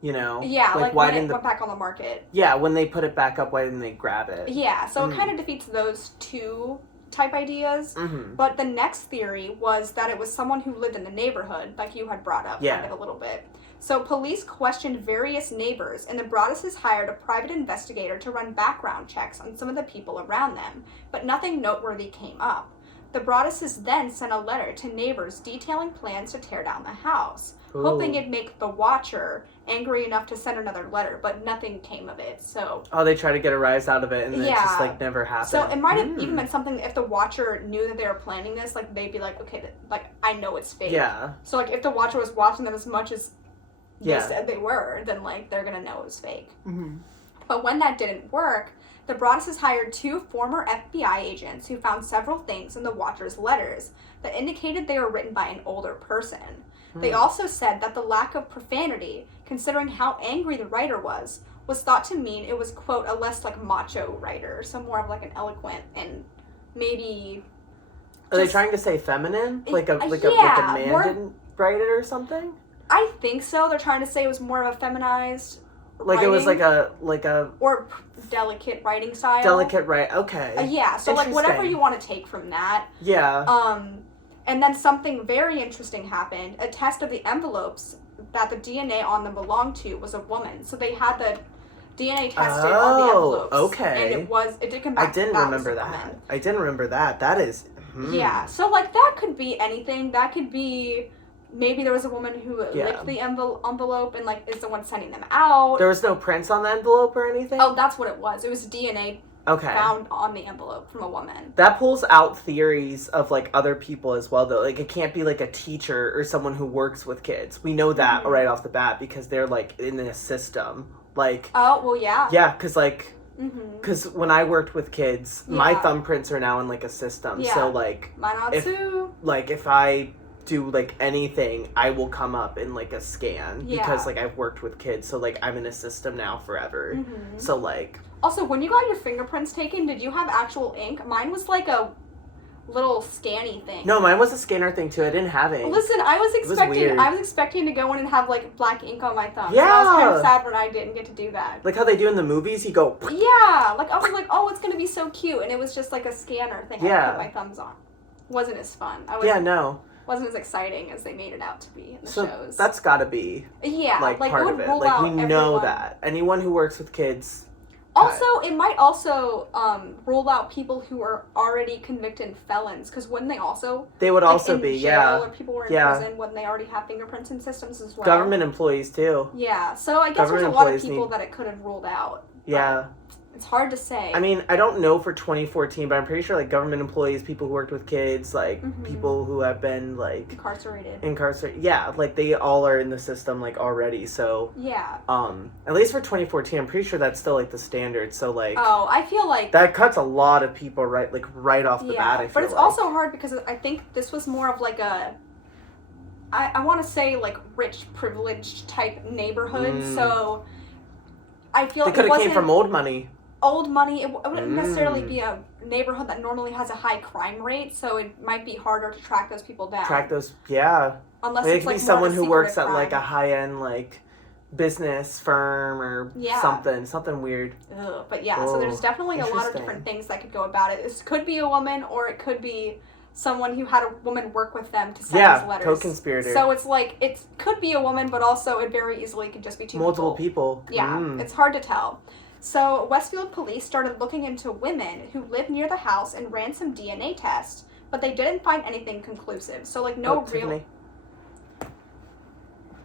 You know? Yeah, like why when it went back on the market. Yeah, when they put it back up, why didn't they grab it? Yeah, so it kind of defeats those 2 type ideas. But the next theory was that it was someone who lived in the neighborhood, like you had brought up kind of a little bit. So police questioned various neighbors, and the Broadduses hired a private investigator to run background checks on some of the people around them, but nothing noteworthy came up. The Broadduses then sent a letter to neighbors detailing plans to tear down the house, hoping it'd make the watcher angry enough to send another letter, but nothing came of it. So they try to get a rise out of it, and then it just, like, never happened. So it might have even been something that if the watcher knew that they were planning this, like, they'd be like, okay, like, I know it's fake. Yeah. So, like, if the watcher was watching them as much as they said they were, then, like, they're gonna know it was fake. But when that didn't work, the Broadduses hired 2 former FBI agents who found several things in the watcher's letters that indicated they were written by an older person. They also said that the lack of profanity, considering how angry the writer was thought to mean it was, quote, a less, like, macho writer, so more of, like, an eloquent and maybe... Are they trying to say feminine? Like a man didn't write it or something? I think so. They're trying to say it was more of a feminized writing. It was like a... Or delicate writing style. Delicate, right, okay. Yeah, so, like, whatever you want to take from that. Yeah. And then something very interesting happened. A test of the envelopes that the DNA on them belonged to was a woman. So they had the DNA tested on the envelopes. Okay. And it did come back. I didn't remember that. I didn't remember that. That is... Yeah, so, like, that could be anything. That could be... Maybe there was a woman who licked the envelope and, like, is the one sending them out. There was no prints on the envelope or anything? Oh, that's what it was. It was DNA found on the envelope from a woman. That pulls out theories of, like, other people as well, though. Like, it can't be, like, a teacher or someone who works with kids. We know that right off the bat because they're, like, in a system. Like... Oh, well, yeah. Yeah, because, like... Because when I worked with kids, my thumbprints are now in, like, a system. So, like... Mine are too. Like, if I... do, like, anything, I will come up in, like, a scan because, like, I've worked with kids, so, like, I'm in a system now forever. So, like... Also, when you got your fingerprints taken, did you have actual ink? Mine was, like, a little scanny thing. No, mine was a scanner thing, too. I didn't have ink. Listen, I was expecting to go in and have, like, black ink on my thumb. Yeah! So I was kind of sad when I didn't get to do that. Like how they do in the movies, you go... Yeah! Like, I was like, oh, it's gonna be so cute, and it was just, like, a scanner thing I put my thumbs on. Wasn't as fun. Wasn't as exciting as they made it out to be in the shows. That's gotta be like part of it. Like we know that. Anyone who works with kids. Also, it might also rule out people who are already convicted felons, because wouldn't they also... They would also in be, jail, or people were in prison, wouldn't they already have fingerprints in systems as well? Government employees, too. Yeah, so I guess there's a lot of people that it could have ruled out. Yeah. It's hard to say. I mean, I don't know for 2014, but I'm pretty sure, like, government employees, people who worked with kids, like, people who have been, like... Incarcerated. Yeah, like, they all are in the system, like, already, so... Yeah. At least for 2014, I'm pretty sure that's still, like, the standard, so, like... Oh, I feel like... That cuts a lot of people right off the bat, I feel but it's also hard because I think this was more of, like, a... I want to say, like, rich, privileged type neighborhood, so... I feel like it could have came from old money. Old money. It wouldn't necessarily be a neighborhood that normally has a high crime rate, so it might be harder to track those people down. Unless it it's, could like, be someone who works crime. at, like, a high-end, like, business firm or something weird. Ugh, but yeah, so there's definitely a lot of different things that could go about it. This could be a woman, or it could be someone who had a woman work with them to send these letters. Co-conspirator. So it's like, it could be a woman, but also it very easily could just be multiple people. Yeah, it's hard to tell. So Westfield police started looking into women who lived near the house and ran some DNA tests, but they didn't find anything conclusive. So, like, no real... Tiffany.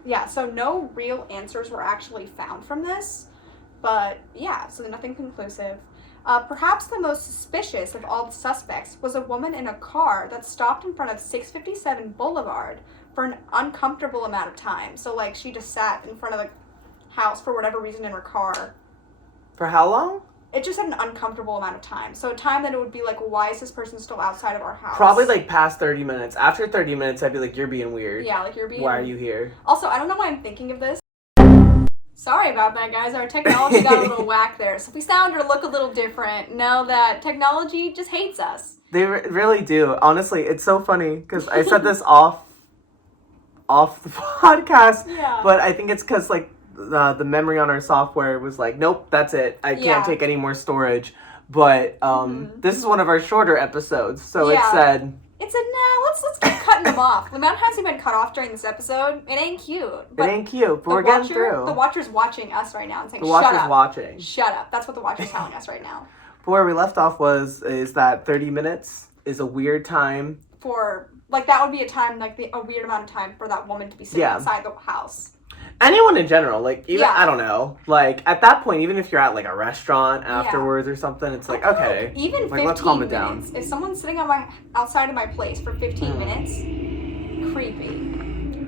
Yeah, so no real answers were actually found from this. But, yeah, so nothing conclusive. Perhaps the most suspicious of all the suspects was a woman in a car that stopped in front of 657 Boulevard for an uncomfortable amount of time. So, like, she just sat in front of the house for whatever reason in her car. For how long? It just had an uncomfortable amount of time. So, a time that it would be like, why is this person still outside of our house? Probably, like, past 30 minutes. After 30 minutes, I'd be like, you're being weird. Yeah, like, you're being... Why are you here? Also, I don't know why I'm thinking of this. Sorry about that, guys. Our technology got a little whack there. So if we sound or look a little different, know that technology just hates us. They really do. Honestly, it's so funny because I said this off the podcast, yeah. But I think it's because, like, the memory on our software was like, nope, that's it. I can't take any more storage. But this is one of our shorter episodes, so it said... It said, nah, let's keep cutting them off. The amount hasn't been cut off during this episode. It ain't cute. But it ain't cute, but we're getting through. The Watcher's watching us right now and saying, shut up. The Watcher's watching. Shut up. That's what the Watcher's telling us right now. But where we left off is that 30 minutes is a weird time. For, like, that would be a time, like, a weird amount of time for that woman to be sitting outside the house. Anyone in general, like, even, I don't know, like, at that point, even if you're at, like, a restaurant afterwards or something, it's like, okay, even like, 15 let's calm it minutes. down. If someone's sitting outside of my place for 15 minutes, creepy.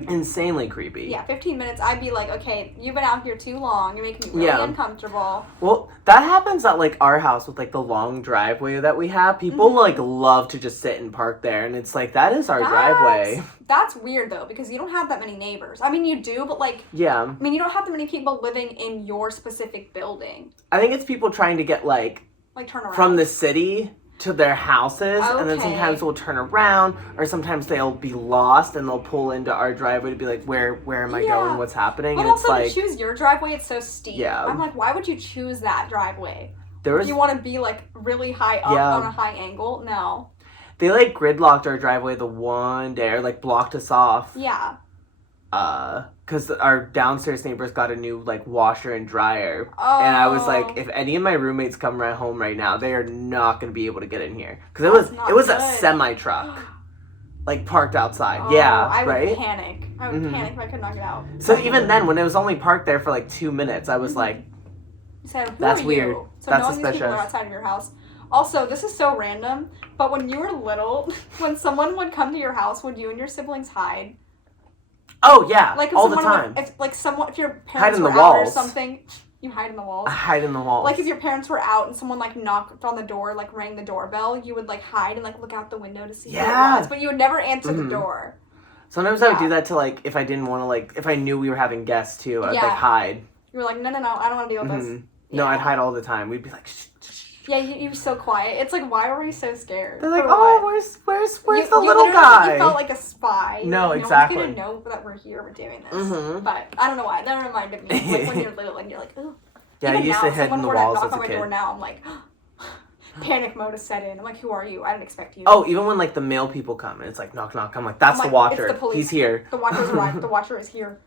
Insanely creepy. Yeah, 15 minutes, I'd be like, okay, you've been out here too long, you're making me really uncomfortable. Well, that happens at, like, our house with, like, the long driveway that we have. People, like, love to just sit and park there, and it's like, that is our driveway. That's weird, though, because you don't have that many neighbors. I mean, you do, but, like... Yeah. I mean, you don't have that many people living in your specific building. I think it's people trying to get, like turn around. From the city to their houses, and then sometimes we'll turn around, or sometimes they'll be lost, and they'll pull into our driveway to be like, where am I going? What's happening? But and also, it's to choose your driveway, it's so steep. Yeah. I'm like, why would you choose that driveway? You want to be, like, really high up on a high angle? No. They, like, gridlocked our driveway the one day, or, like, blocked us off. Yeah. Because our downstairs neighbors got a new, like, washer and dryer. Oh. And I was like, if any of my roommates come right home right now, they are not going to be able to get in here. Because it was a semi-truck, like, parked outside. Oh, I would right? panic. I would panic if I could not get out. So even then, when it was only parked there for, like, 2 minutes, I was like, that's weird. So that's knowing suspicious. these people are outside of your house. Also, this is so random, but when you were little, when someone would come to your house, would you and your siblings hide? Oh, yeah, like if all the time. If your parents were out walls. or something, you hide in the walls? I hide in the walls. Like, if your parents were out and someone, like, knocked on the door, like, rang the doorbell, you would, like, hide and, like, look out the window to see who it was, but you would never answer the door. Sometimes I would do that to, like, if I didn't want to, like, if I knew we were having guests, too, I'd, like, hide. You were like, no, I don't want to deal with this. No, I'd hide all the time. We'd be like, shh. Yeah, you're so quiet. It's like, why were we so scared? They're like, where's the little guy? You felt like a spy. No, like, exactly. No one's gonna know that we're here, we're doing this. But I don't know why. That reminded me. Like, when you're little and you're like, ooh. Yeah, I used to hide in the walls as a kid. Someone were to knock on my door now, I'm like, panic mode is set in. I'm like, who are you? I didn't expect you. Oh, even when, like, the mail people come and it's like, knock, knock. I'm like, that's the Watcher. It's the police. He's here. The Watcher's arrived. The Watcher is here.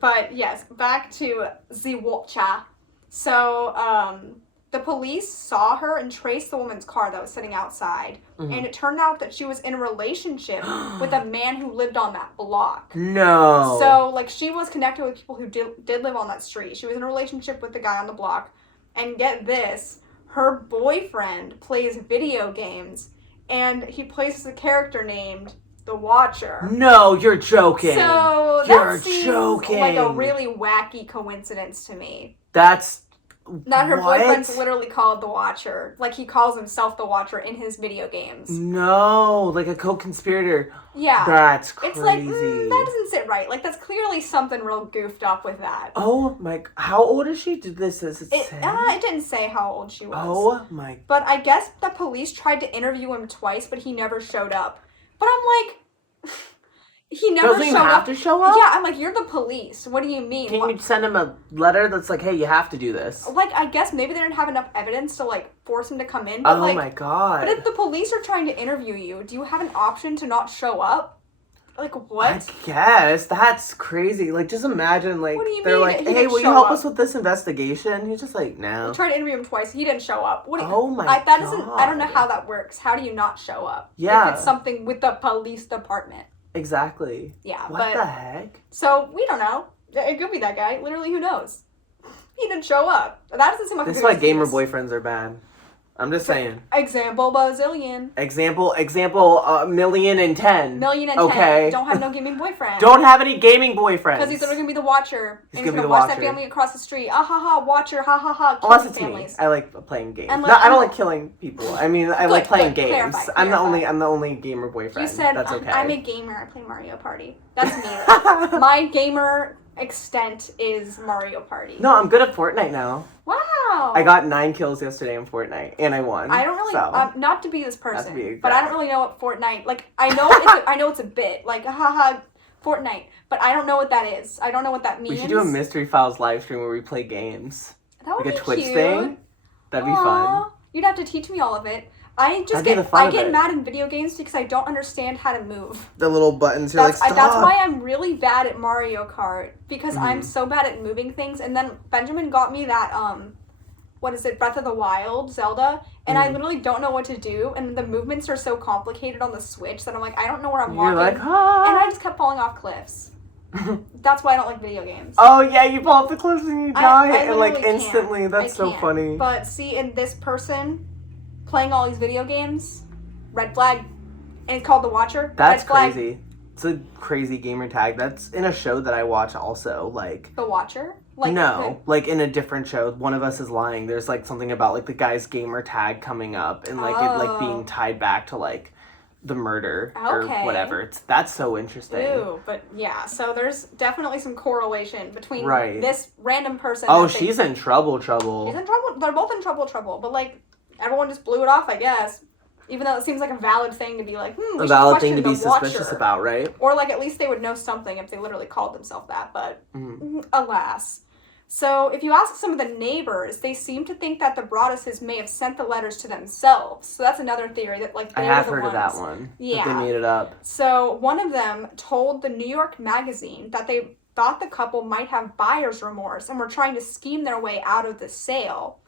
But yes, back to the Watcher. So, the police saw her and traced the woman's car that was sitting outside. And it turned out that she was in a relationship with a man who lived on that block. No. So, like, she was connected with people who did live on that street. She was in a relationship with the guy on the block. And get this, her boyfriend plays video games. And he plays a character named The Watcher. No, you're joking. So, that seems like a really wacky coincidence to me. That her boyfriend's literally called The Watcher. Like, he calls himself The Watcher in his video games. No, like a co-conspirator. Yeah. That's crazy. It's like, that doesn't sit right. Like, that's clearly something real goofed up with that. Oh, my... How old is she? Did this... Does it say? It didn't say how old she was. Oh, my... But I guess the police tried to interview him twice, but he never showed up. But I'm like... He never doesn't even have to show up? Yeah, I'm like, you're the police. What do you mean? Can you send him a letter that's like, hey, you have to do this? Like, I guess maybe they didn't have enough evidence to, like, force him to come in. But, oh, my God. But if the police are trying to interview you, do you have an option to not show up? Like, what? I guess. That's crazy. Like, just imagine, like, What do you they're mean? like, He hey, didn't will you show help up. us with this investigation? He's just like, no. We tried to interview him twice. He didn't show up. What do you, Oh my that God. isn't, I don't know how that works. How do you not show up? Yeah. If it's something with the police department. Exactly. Yeah, what the heck? So, we don't know. It could be that guy. Literally, who knows? He didn't show up. That doesn't seem like This a is good why gamer excuse. boyfriends are bad. I'm just saying. Example, bazillion. Example, 1,000,010. 1,000,010. Okay. Don't have no gaming boyfriend. Don't have any gaming boyfriends. Because he's literally going to be the watcher. He's and gonna be the watch watcher. that family across the street. Ah ha ha, watcher, ha ha ha. Unless it's families. me. I like playing games. And No, like, I don't like killing people. I mean, I like playing games. Clarify. I'm the only gamer boyfriend. You said, that's okay. I'm a gamer. I play Mario Party. That's me. My gamer extent is Mario Party. No, I'm good at Fortnite now. Wow. I got 9 kills yesterday in Fortnite, and I won. I don't really, so. not to be this person, be but I don't really know what Fortnite, like, I know it's a bit, like, haha, Fortnite, but I don't know what that is. I don't know what that means. We should do a Mystery Files live stream where we play games. That would like be a Twitch cute. thing. That'd be fun. You'd have to teach me all of it. I just That'd be get mad in video games because I don't understand how to move. The little buttons, you're That's like, stop. that's why I'm really bad at Mario Kart, because I'm so bad at moving things. And then Benjamin got me that, what is it, Breath of the Wild, Zelda, and I literally don't know what to do, and the movements are so complicated on the Switch that I'm like, I don't know where I'm walking. You're like, ah. And I just kept falling off cliffs. That's why I don't like video games. Oh yeah, you fall off the cliffs and you die, I and like literally instantly. can't. That's so funny. But see, in this person playing all these video games, red flag, and it's called The Watcher. That's red flag, crazy. It's a crazy gamer tag. That's in a show that I watch also. Like The Watcher. Like in a different show. One of Us is Lying. There's like something about like the guy's gamer tag coming up and like it like being tied back to like the murder or whatever. That's so interesting. Ew, but yeah, so there's definitely some correlation between this random person. Oh, she's in trouble. She's in trouble. They're both in trouble. But like, everyone just blew it off, I guess. Even though it seems like a valid thing to be like, a valid thing to be suspicious about, right? Or like at least they would know something if they literally called themselves that. But alas. So, if you ask some of the neighbors, they seem to think that the Broadduses may have sent the letters to themselves. So that's another theory that like I have heard of that one. Yeah, that they made it up. So one of them told the New York Magazine that they thought the couple might have buyer's remorse and were trying to scheme their way out of the sale.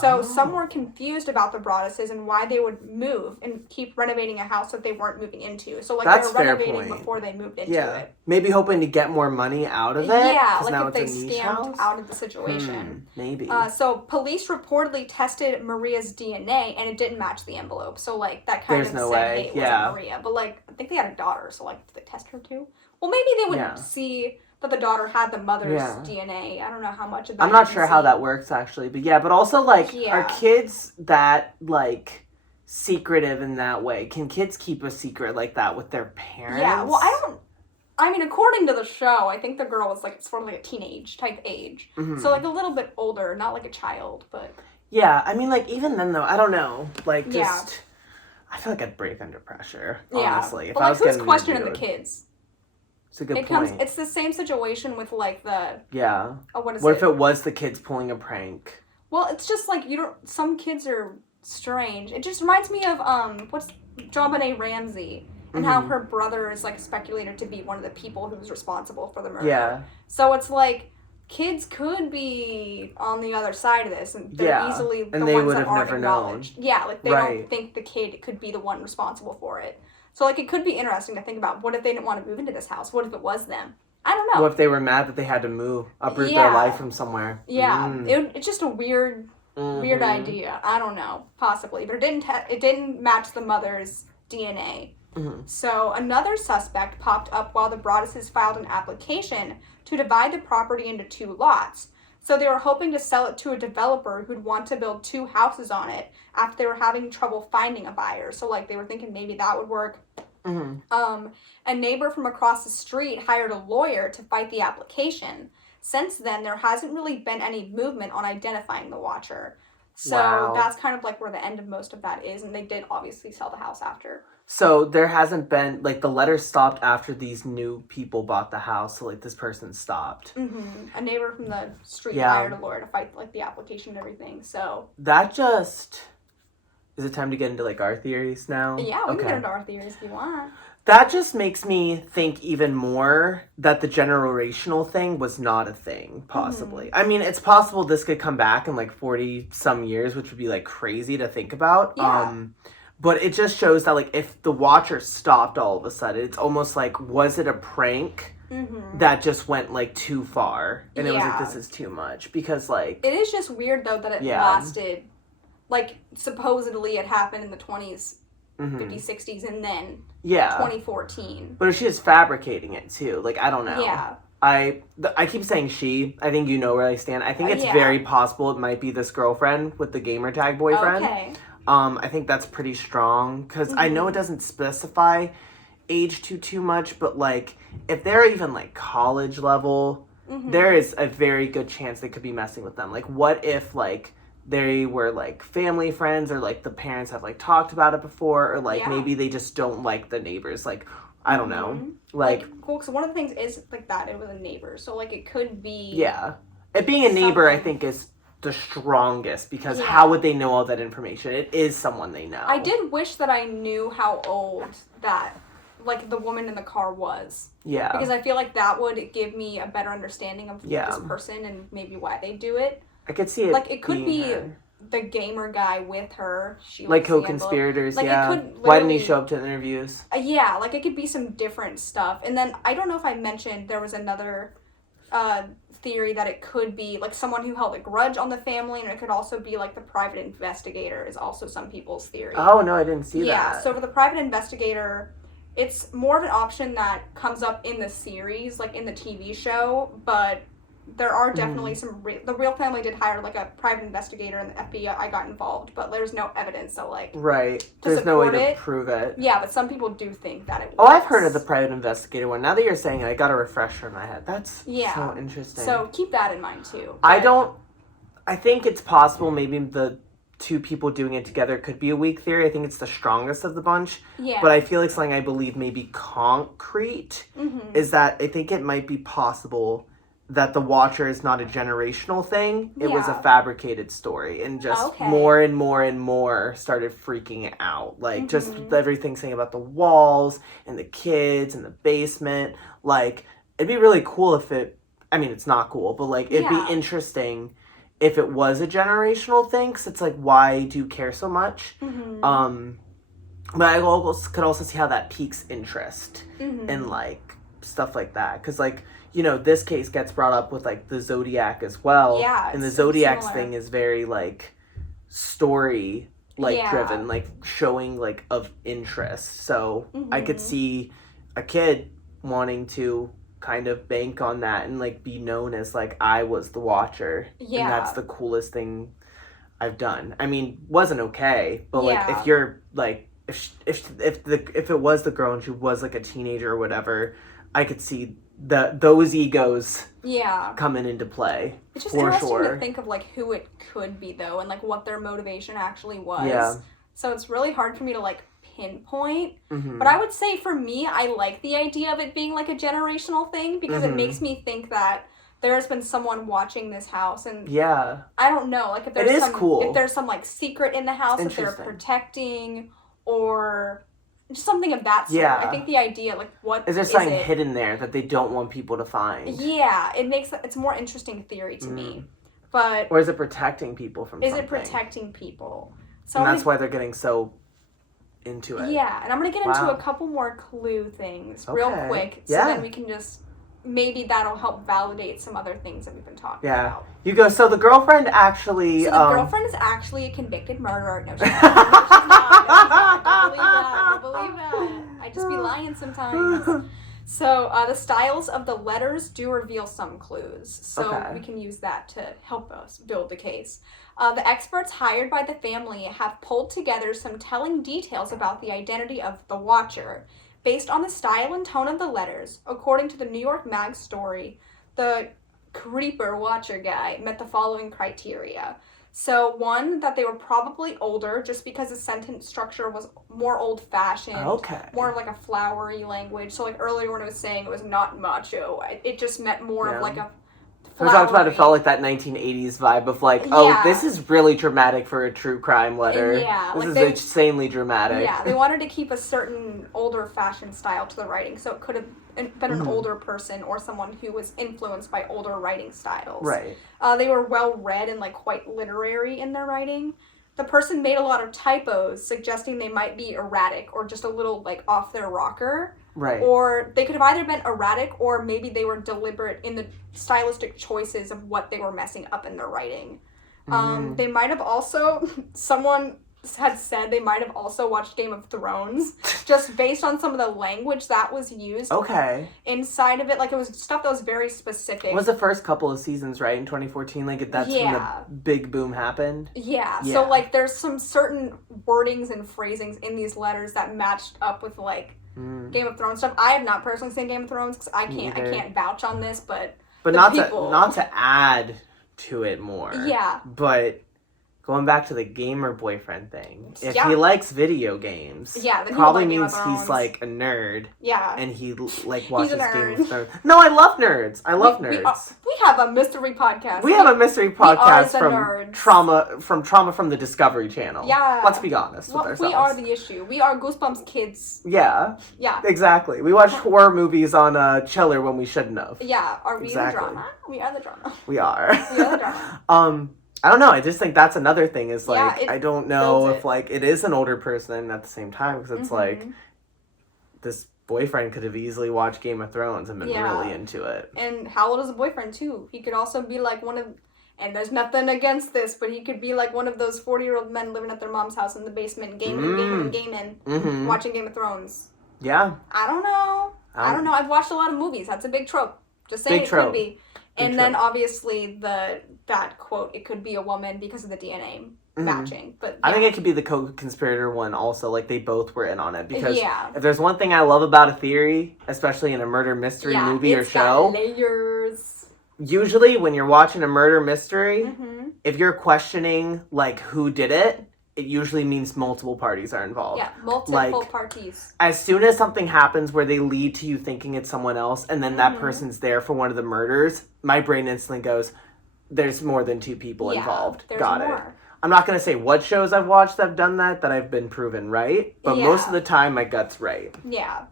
So some were confused about the Broadduses and why they would move and keep renovating a house that they weren't moving into. So like That's they were renovating before they moved into it. Maybe hoping to get more money out of it. Yeah, like now if they it's a niche scammed house? out of the situation. Maybe. So police reportedly tested Maria's DNA and it didn't match the envelope. So like that kind There's of no said, way. hey, it wasn't Maria. But like I think they had a daughter, so like did they test her too? Well, maybe they would see that the daughter had the mother's DNA. I don't know how much of that. I'm not sure how that works actually, but also like are kids that like secretive in that way? Can kids keep a secret like that with their parents? Yeah, well I mean, according to the show, I think the girl was like sort of like a teenage type age. So like a little bit older, not like a child, but yeah, I mean like even then though, I don't know. Like just I feel like I'd break under pressure, honestly. If but I like was who's questioning the kids? It's a good point. It's the same situation with like the what if it was the kids pulling a prank? Well, it's just like some kids are strange. It just reminds me of what's JonBenet Ramsey and how her brother is like speculated to be one of the people who's responsible for the murder. Yeah. So it's like kids could be on the other side of this and they're easily the ones that aren't acknowledged. Yeah, like they don't think the kid could be the one responsible for it. So, like, it could be interesting to think about, what if they didn't want to move into this house? What if it was them? I don't know. What if they were mad that they had to move, uproot their life from somewhere? Yeah. It's just a weird idea. I don't know. Possibly. But it didn't match the mother's DNA. So, another suspect popped up while the Broadduses filed an application to divide the property into 2 lots. So they were hoping to sell it to a developer who'd want to build 2 houses on it after they were having trouble finding a buyer. So like they were thinking maybe that would work. A neighbor from across the street hired a lawyer to fight the application. Since then, there hasn't really been any movement on identifying the watcher. So that's kind of like where the end of most of that is. And they did obviously sell the house after. So there hasn't been, like, the letters stopped after these new people bought the house, so, like, this person stopped. A neighbor from the street hired a lawyer to fight, like, the application and everything, so... That just... Is it time to get into, like, our theories now? Yeah, we can get into our theories if you want. That just makes me think even more that the generational thing was not a thing, possibly. I mean, it's possible this could come back in like 40 some years, which would be like crazy to think about. Yeah. But it just shows that like if the Watcher stopped all of a sudden, it's almost like, was it a prank that just went like too far? And it was like, this is too much. Because like... It is just weird though that it lasted, like supposedly it happened in the 20s. 50s, 60s, and then 2014. But if she is fabricating it too, like, I don't know. Yeah. I keep saying she. I think you know where I stand. I think it's very possible it might be this girlfriend with the gamer tag boyfriend. Okay. I think that's pretty strong because I know it doesn't specify age too much, but like if they're even like college level, there is a very good chance they could be messing with them. Like, what if like they were like family friends, or like the parents have like talked about it before, or like maybe they just don't like the neighbors. Like, I don't know. Like cool. So one of the things is like that it was a neighbor, so like it could be it being a neighbor. I think is the strongest because how would they know all that information? It is someone they know. I did wish that I knew how old that like the woman in the car was. Yeah. Because I feel like that would give me a better understanding of this person and maybe why they do it. I could see it. Like, it could be the gamer guy with her. She like co-conspirators, like, it could why didn't he show up to the interviews? Yeah, like, it could be some different stuff. And then, I don't know if I mentioned, there was another theory that it could be, like, someone who held a grudge on the family, and it could also be, like, the private investigator is also some people's theory. Oh, no, I didn't see that. Yeah, so for the private investigator, it's more of an option that comes up in the series, like, in the TV show, but... There are definitely the real family did hire, like, a private investigator, and the FBI got involved, but there's no evidence, so, like... Right. There's no way to prove it. Yeah, but some people do think that it was. Oh, I've heard of the private investigator one. Now that you're saying it, I got a refresher in my head. That's so interesting. So, keep that in mind, too. I think it's possible maybe the two people doing it together could be a weak theory. I think it's the strongest of the bunch. Yeah. But I feel like something I believe maybe concrete is that I think it might be possible... that the Watcher is not a generational thing. It was a fabricated story. And just more and more and more started freaking out. Like, just everything saying about the walls and the kids and the basement. Like, it'd be really cool if it... I mean, it's not cool, but, like, it'd be interesting if it was a generational thing. Because it's like, why do you care so much? But I could also see how that piques interest in, like, stuff like that. Because, like... You know, this case gets brought up with, like, the Zodiac as well. Yeah, and the Zodiac's thing is very, like, story, like, driven, like, showing, like, of interest. So I could see a kid wanting to kind of bank on that and, like, be known as, like, I was the Watcher. Yeah. And that's the coolest thing I've done. I mean, wasn't okay, but, like, if you're, like, if it was the girl and she was, like, a teenager or whatever, I could see... those egos coming into play. It's just interesting to think of like who it could be though, and like what their motivation actually was. Yeah. So it's really hard for me to like pinpoint. But I would say for me, I like the idea of it being like a generational thing because it makes me think that there has been someone watching this house, and I don't know, like if there's if there's some like secret in the house that they're protecting, or just something of that sort. I think the idea, like, what is there something hidden there that they don't want people to find? Yeah, it's a more interesting theory to me. But or is it protecting people from something? Is it protecting people? So and that's why they're getting so into it. Yeah, and I'm going to get into a couple more clue things real quick, so then we can just... Maybe that'll help validate some other things that we've been talking about. You go, so the girlfriend actually... So the girlfriend is actually a convicted murderer. No, she's not. No, she's not. Don't believe that. I just be lying sometimes. So the styles of the letters do reveal some clues. So we can use that to help us build the case. The experts hired by the family have pulled together some telling details about the identity of the Watcher. Based on the style and tone of the letters, according to the New York Mag story, the Creeper Watcher guy met the following criteria. So, one, that they were probably older, just because the sentence structure was more old-fashioned, more of like a flowery language. So, like earlier when I was saying it was not macho, it just meant more of like a We talked about it felt like that 1980s vibe of like, oh, this is really dramatic for a true crime letter. Yeah. This is insanely dramatic. Yeah, they wanted to keep a certain older fashion style to the writing, so it could have been an older person or someone who was influenced by older writing styles. Right. They were well read and like quite literary in their writing. The person made a lot of typos, suggesting they might be erratic or just a little like off their rocker. Right. Or they could have either been erratic or maybe they were deliberate in the stylistic choices of what they were messing up in their writing. They might have also, someone had said they might have also watched Game of Thrones, just based on some of the language that was used inside of it. Like, it was stuff that was very specific. It was the first couple of seasons, right, in 2014? Like, that's when the big boom happened? Yeah. So, like, there's some certain wordings and phrasings in these letters that matched up with, like, Game of Thrones stuff. I have not personally seen Game of Thrones because I can't vouch on this, but not to add to it more. Yeah. But going back to the gamer boyfriend thing, if he likes video games, then probably means he's like a nerd. Yeah. And he like watches Game of Thrones. No, I love nerds. I love nerds. We have a mystery podcast. We have a mystery podcast from Trauma from the Discovery Channel. Yeah. Let's be honest with ourselves. We are the issue. We are Goosebumps kids. Yeah. Yeah. Exactly. We watch horror movies on Chiller when we shouldn't have. Yeah. Are we the drama? We are the drama. We are. We are the drama. I don't know. I just think that's another thing is like, I don't know if like it is an older person at the same time because it's like this boyfriend could have easily watched Game of Thrones and been really into it. And how old is the boyfriend too? He could also be like one of, and there's nothing against this, but he could be like one of those 40-year-old men living at their mom's house in the basement, gaming, watching Game of Thrones. Yeah. I don't know. I don't know. I've watched a lot of movies. That's a big trope. Just saying could be. And then obviously that quote, it could be a woman because of the DNA matching. But I think it could be the co-conspirator one also. Like they both were in on it because if there's one thing I love about a theory, especially in a murder mystery movie or show, layers. Usually when you're watching a murder mystery, if you're questioning like who did it, it usually means multiple parties are involved. Yeah, multiple parties. As soon as something happens where they lead to you thinking it's someone else and then that person's there for one of the murders, my brain instantly goes, there's more than two people involved. Got it. I'm not going to say what shows I've watched that have done that I've been proven right, but most of the time my gut's right. Yeah.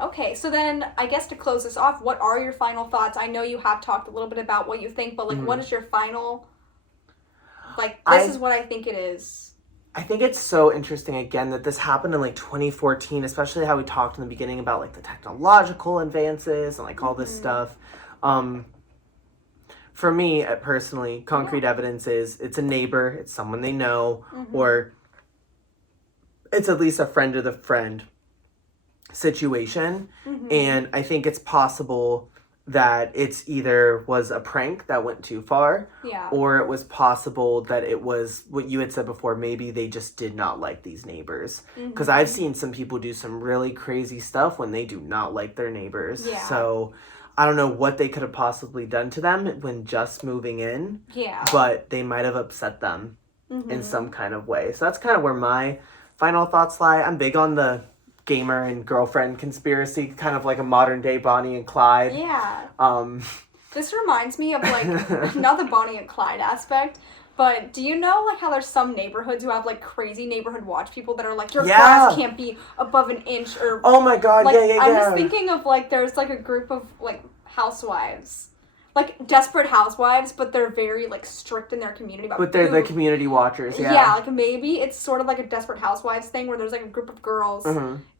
Okay, so then I guess to close this off, what are your final thoughts? I know you have talked a little bit about what you think, but like what is your final, like this is what I think it is. I think it's so interesting, again, that this happened in, like, 2014, especially how we talked in the beginning about, like, the technological advances and, like, all this stuff. For me, personally, concrete evidence is it's a neighbor, it's someone they know, or it's at least a friend of the friend situation. And I think it's possible that it's either was a prank that went too far, or it was possible that it was what you had said before, maybe they just did not like these neighbors. Because I've seen some people do some really crazy stuff when they do not like their neighbors. So I don't know what they could have possibly done to them when just moving in, but they might have upset them in some kind of way. So that's kind of where my final thoughts lie. I'm big on the gamer and girlfriend conspiracy, kind of like a modern day Bonnie and Clyde. Yeah. This reminds me of like not the Bonnie and Clyde aspect, but do you know like how there's some neighborhoods who have like crazy neighborhood watch people that are like your grass can't be above an inch or oh my god, like, yeah. I'm just thinking of like there's like a group of like housewives. Like, desperate housewives, but they're very, like, strict in their community. But they're the community watchers, Yeah, like, maybe it's sort of like a Desperate Housewives thing where there's, like, a group of girls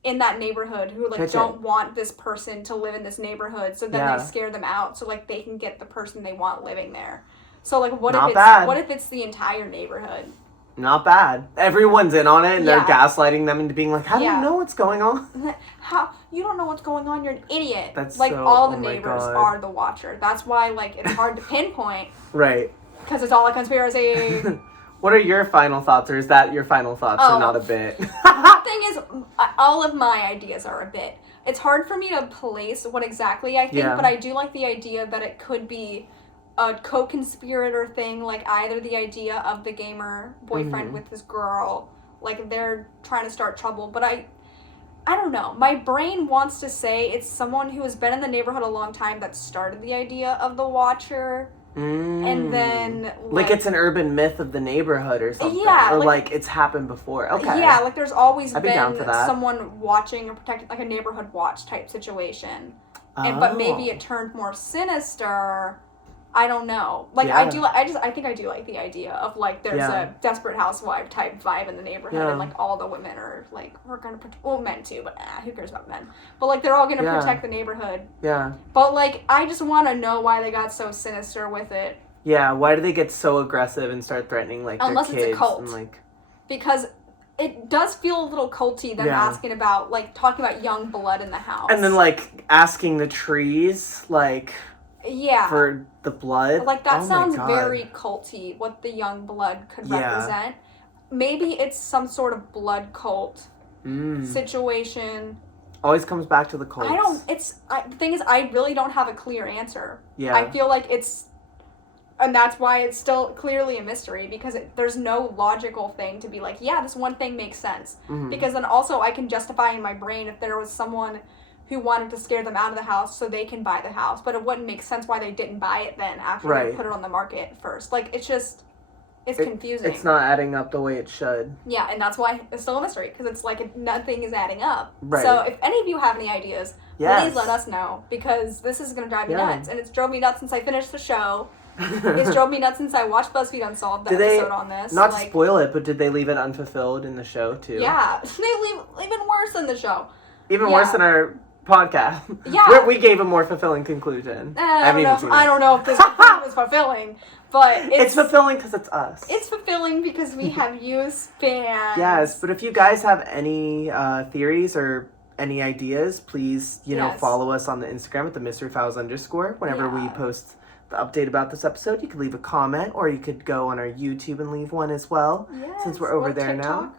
in that neighborhood who, like, don't want this person to live in this neighborhood, so then they scare them out so, like, they can get the person they want living there. So, like, what if it's the entire neighborhood? Not bad. Everyone's in on it, and they're gaslighting them into being like, how do you know what's going on? How? You don't know what's going on, you're an idiot. That's like, so, all the neighbors are the watcher. That's why, like, it's hard to pinpoint. Right. Because it's all a conspiracy. What are your final thoughts, or is that your final thoughts and not a bit? The thing is, all of my ideas are a bit. It's hard for me to place what exactly I think, but I do like the idea that it could be a co-conspirator thing, like either the idea of the gamer boyfriend with his girl, like they're trying to start trouble, but I don't know. My brain wants to say it's someone who has been in the neighborhood a long time that started the idea of the Watcher. And then like it's an urban myth of the neighborhood or something. Yeah, or like it's happened before. Okay. Yeah, like there's always I'd be down for that. someone watching or protecting, like a neighborhood watch type situation. But maybe it turned more sinister. I don't know. Like I think I do like the idea of like there's a Desperate Housewife type vibe in the neighborhood and like all the women are like, we're gonna men too, but who cares about men? But like they're all gonna protect the neighborhood. Yeah. But like I just want to know why they got so sinister with it. Yeah. Why do they get so aggressive and start threatening like unless their kids? It's a cult. And, like... Because it does feel a little culty, them asking about, like, talking about young blood in the house. And then, like, asking the trees, like... Yeah. For the blood. Like, that sounds very culty, what the young blood could represent. Maybe it's some sort of blood cult situation. Always comes back to the cult. The thing is, I really don't have a clear answer. Yeah. I feel like it's... And that's why it's still clearly a mystery, because there's no logical thing to be like, yeah, this one thing makes sense. Because then also I can justify in my brain if there was someone who wanted to scare them out of the house so they can buy the house. But it wouldn't make sense why they didn't buy it then after they put it on the market first. Like, it's just... It's confusing. It's not adding up the way it should. Yeah, and that's why it's still a mystery, because it's like nothing is adding up. Right. So if any of you have any ideas, please let us know, because this is going to drive me nuts. And it's drove me nuts since I finished the show. It's drove me nuts since I watched BuzzFeed Unsolved, the episode on this. Not to spoil it, but did they leave it unfulfilled in the show, too? Yeah. They leave even worse in the show. Even worse than our podcast. Yeah. We gave a more fulfilling conclusion. I don't know if this was fulfilling, but it's fulfilling because it's us. It's fulfilling because we have you fans. Yes, but if you guys have any theories or any ideas, please, follow us on the Instagram at the mysteryfiles_. Whenever we post the update about this episode, you could leave a comment, or you could go on our YouTube and leave one as well, since we're over there now.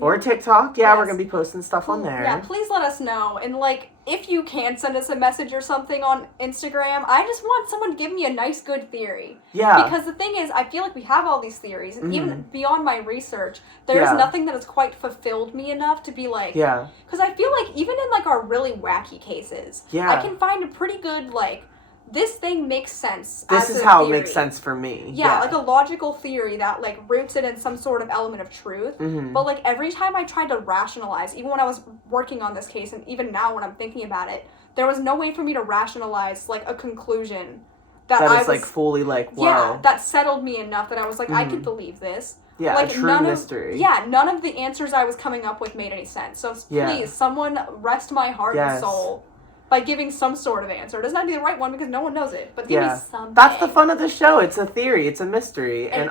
Or TikTok. Yeah, we're going to be posting stuff on there. Yeah, please let us know. And, like, if you can send us a message or something on Instagram, I just want someone to give me a nice, good theory. Yeah. Because the thing is, I feel like we have all these theories, and even beyond my research, there's nothing that has quite fulfilled me enough to be like... Yeah. Because I feel like even in, like, our really wacky cases, I can find a pretty good, like... This thing makes sense. This is how it makes sense for me. Yeah, like a logical theory that like roots it in some sort of element of truth. But like every time I tried to rationalize, even when I was working on this case, and even now when I'm thinking about it, there was no way for me to rationalize like a conclusion that I was like fully like wow. Yeah, that settled me enough that I was like, I could believe this. Yeah, like, a true mystery. None of the answers I was coming up with made any sense. So please, someone rest my heart and soul. By giving some sort of answer. It doesn't have to be the right one because no one knows it. But give me something. That's the fun of the show. It's a theory. It's a mystery. And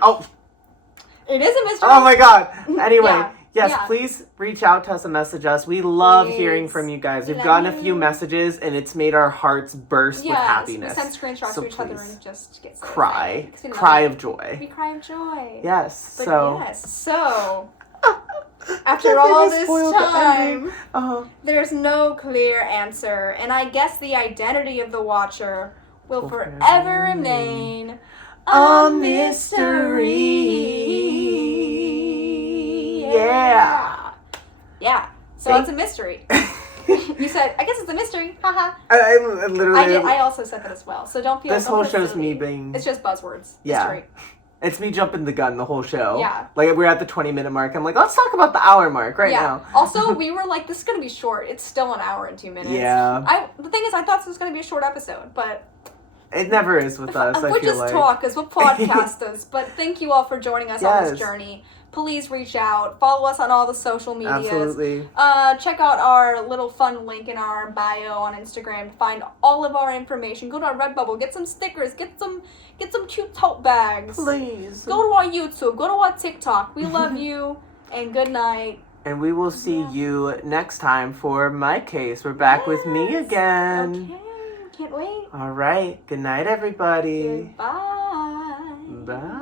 it is a mystery. Oh my god. Anyway, please reach out to us and message us. We love hearing from you guys. We've gotten a few messages and it's made our hearts burst with happiness. We send screenshots to each other and just get cry. Cry of joy. We cry of joy. Yes. So after all this time, there's no clear answer, and I guess the identity of the Watcher will forever remain a mystery. Yeah. So it's a mystery. You said, I guess it's a mystery. Haha. I literally... I also said that as well, so don't feel... This whole show's me being... It's just buzzwords. Yeah. Mystery. It's me jumping the gun the whole show. Yeah. Like, we're at the 20-minute mark. I'm like, let's talk about the hour mark now. Also, we were like, this is going to be short. It's still an hour and 2 minutes. Yeah. The thing is, I thought this was going to be a short episode, but... It never is with us, we just talk, because we're podcasters. But thank you all for joining us on this journey. Please reach out. Follow us on all the social medias. Absolutely. Check out our little fun link in our bio on Instagram to find all of our information. Go to our Redbubble. Get some stickers. Get some cute tote bags. Please. Go to our YouTube. Go to our TikTok. We love you. And good night. And we will see you next time for my case. We're back with me again. Okay. Can't wait. All right. Good night, everybody. Goodbye. Bye.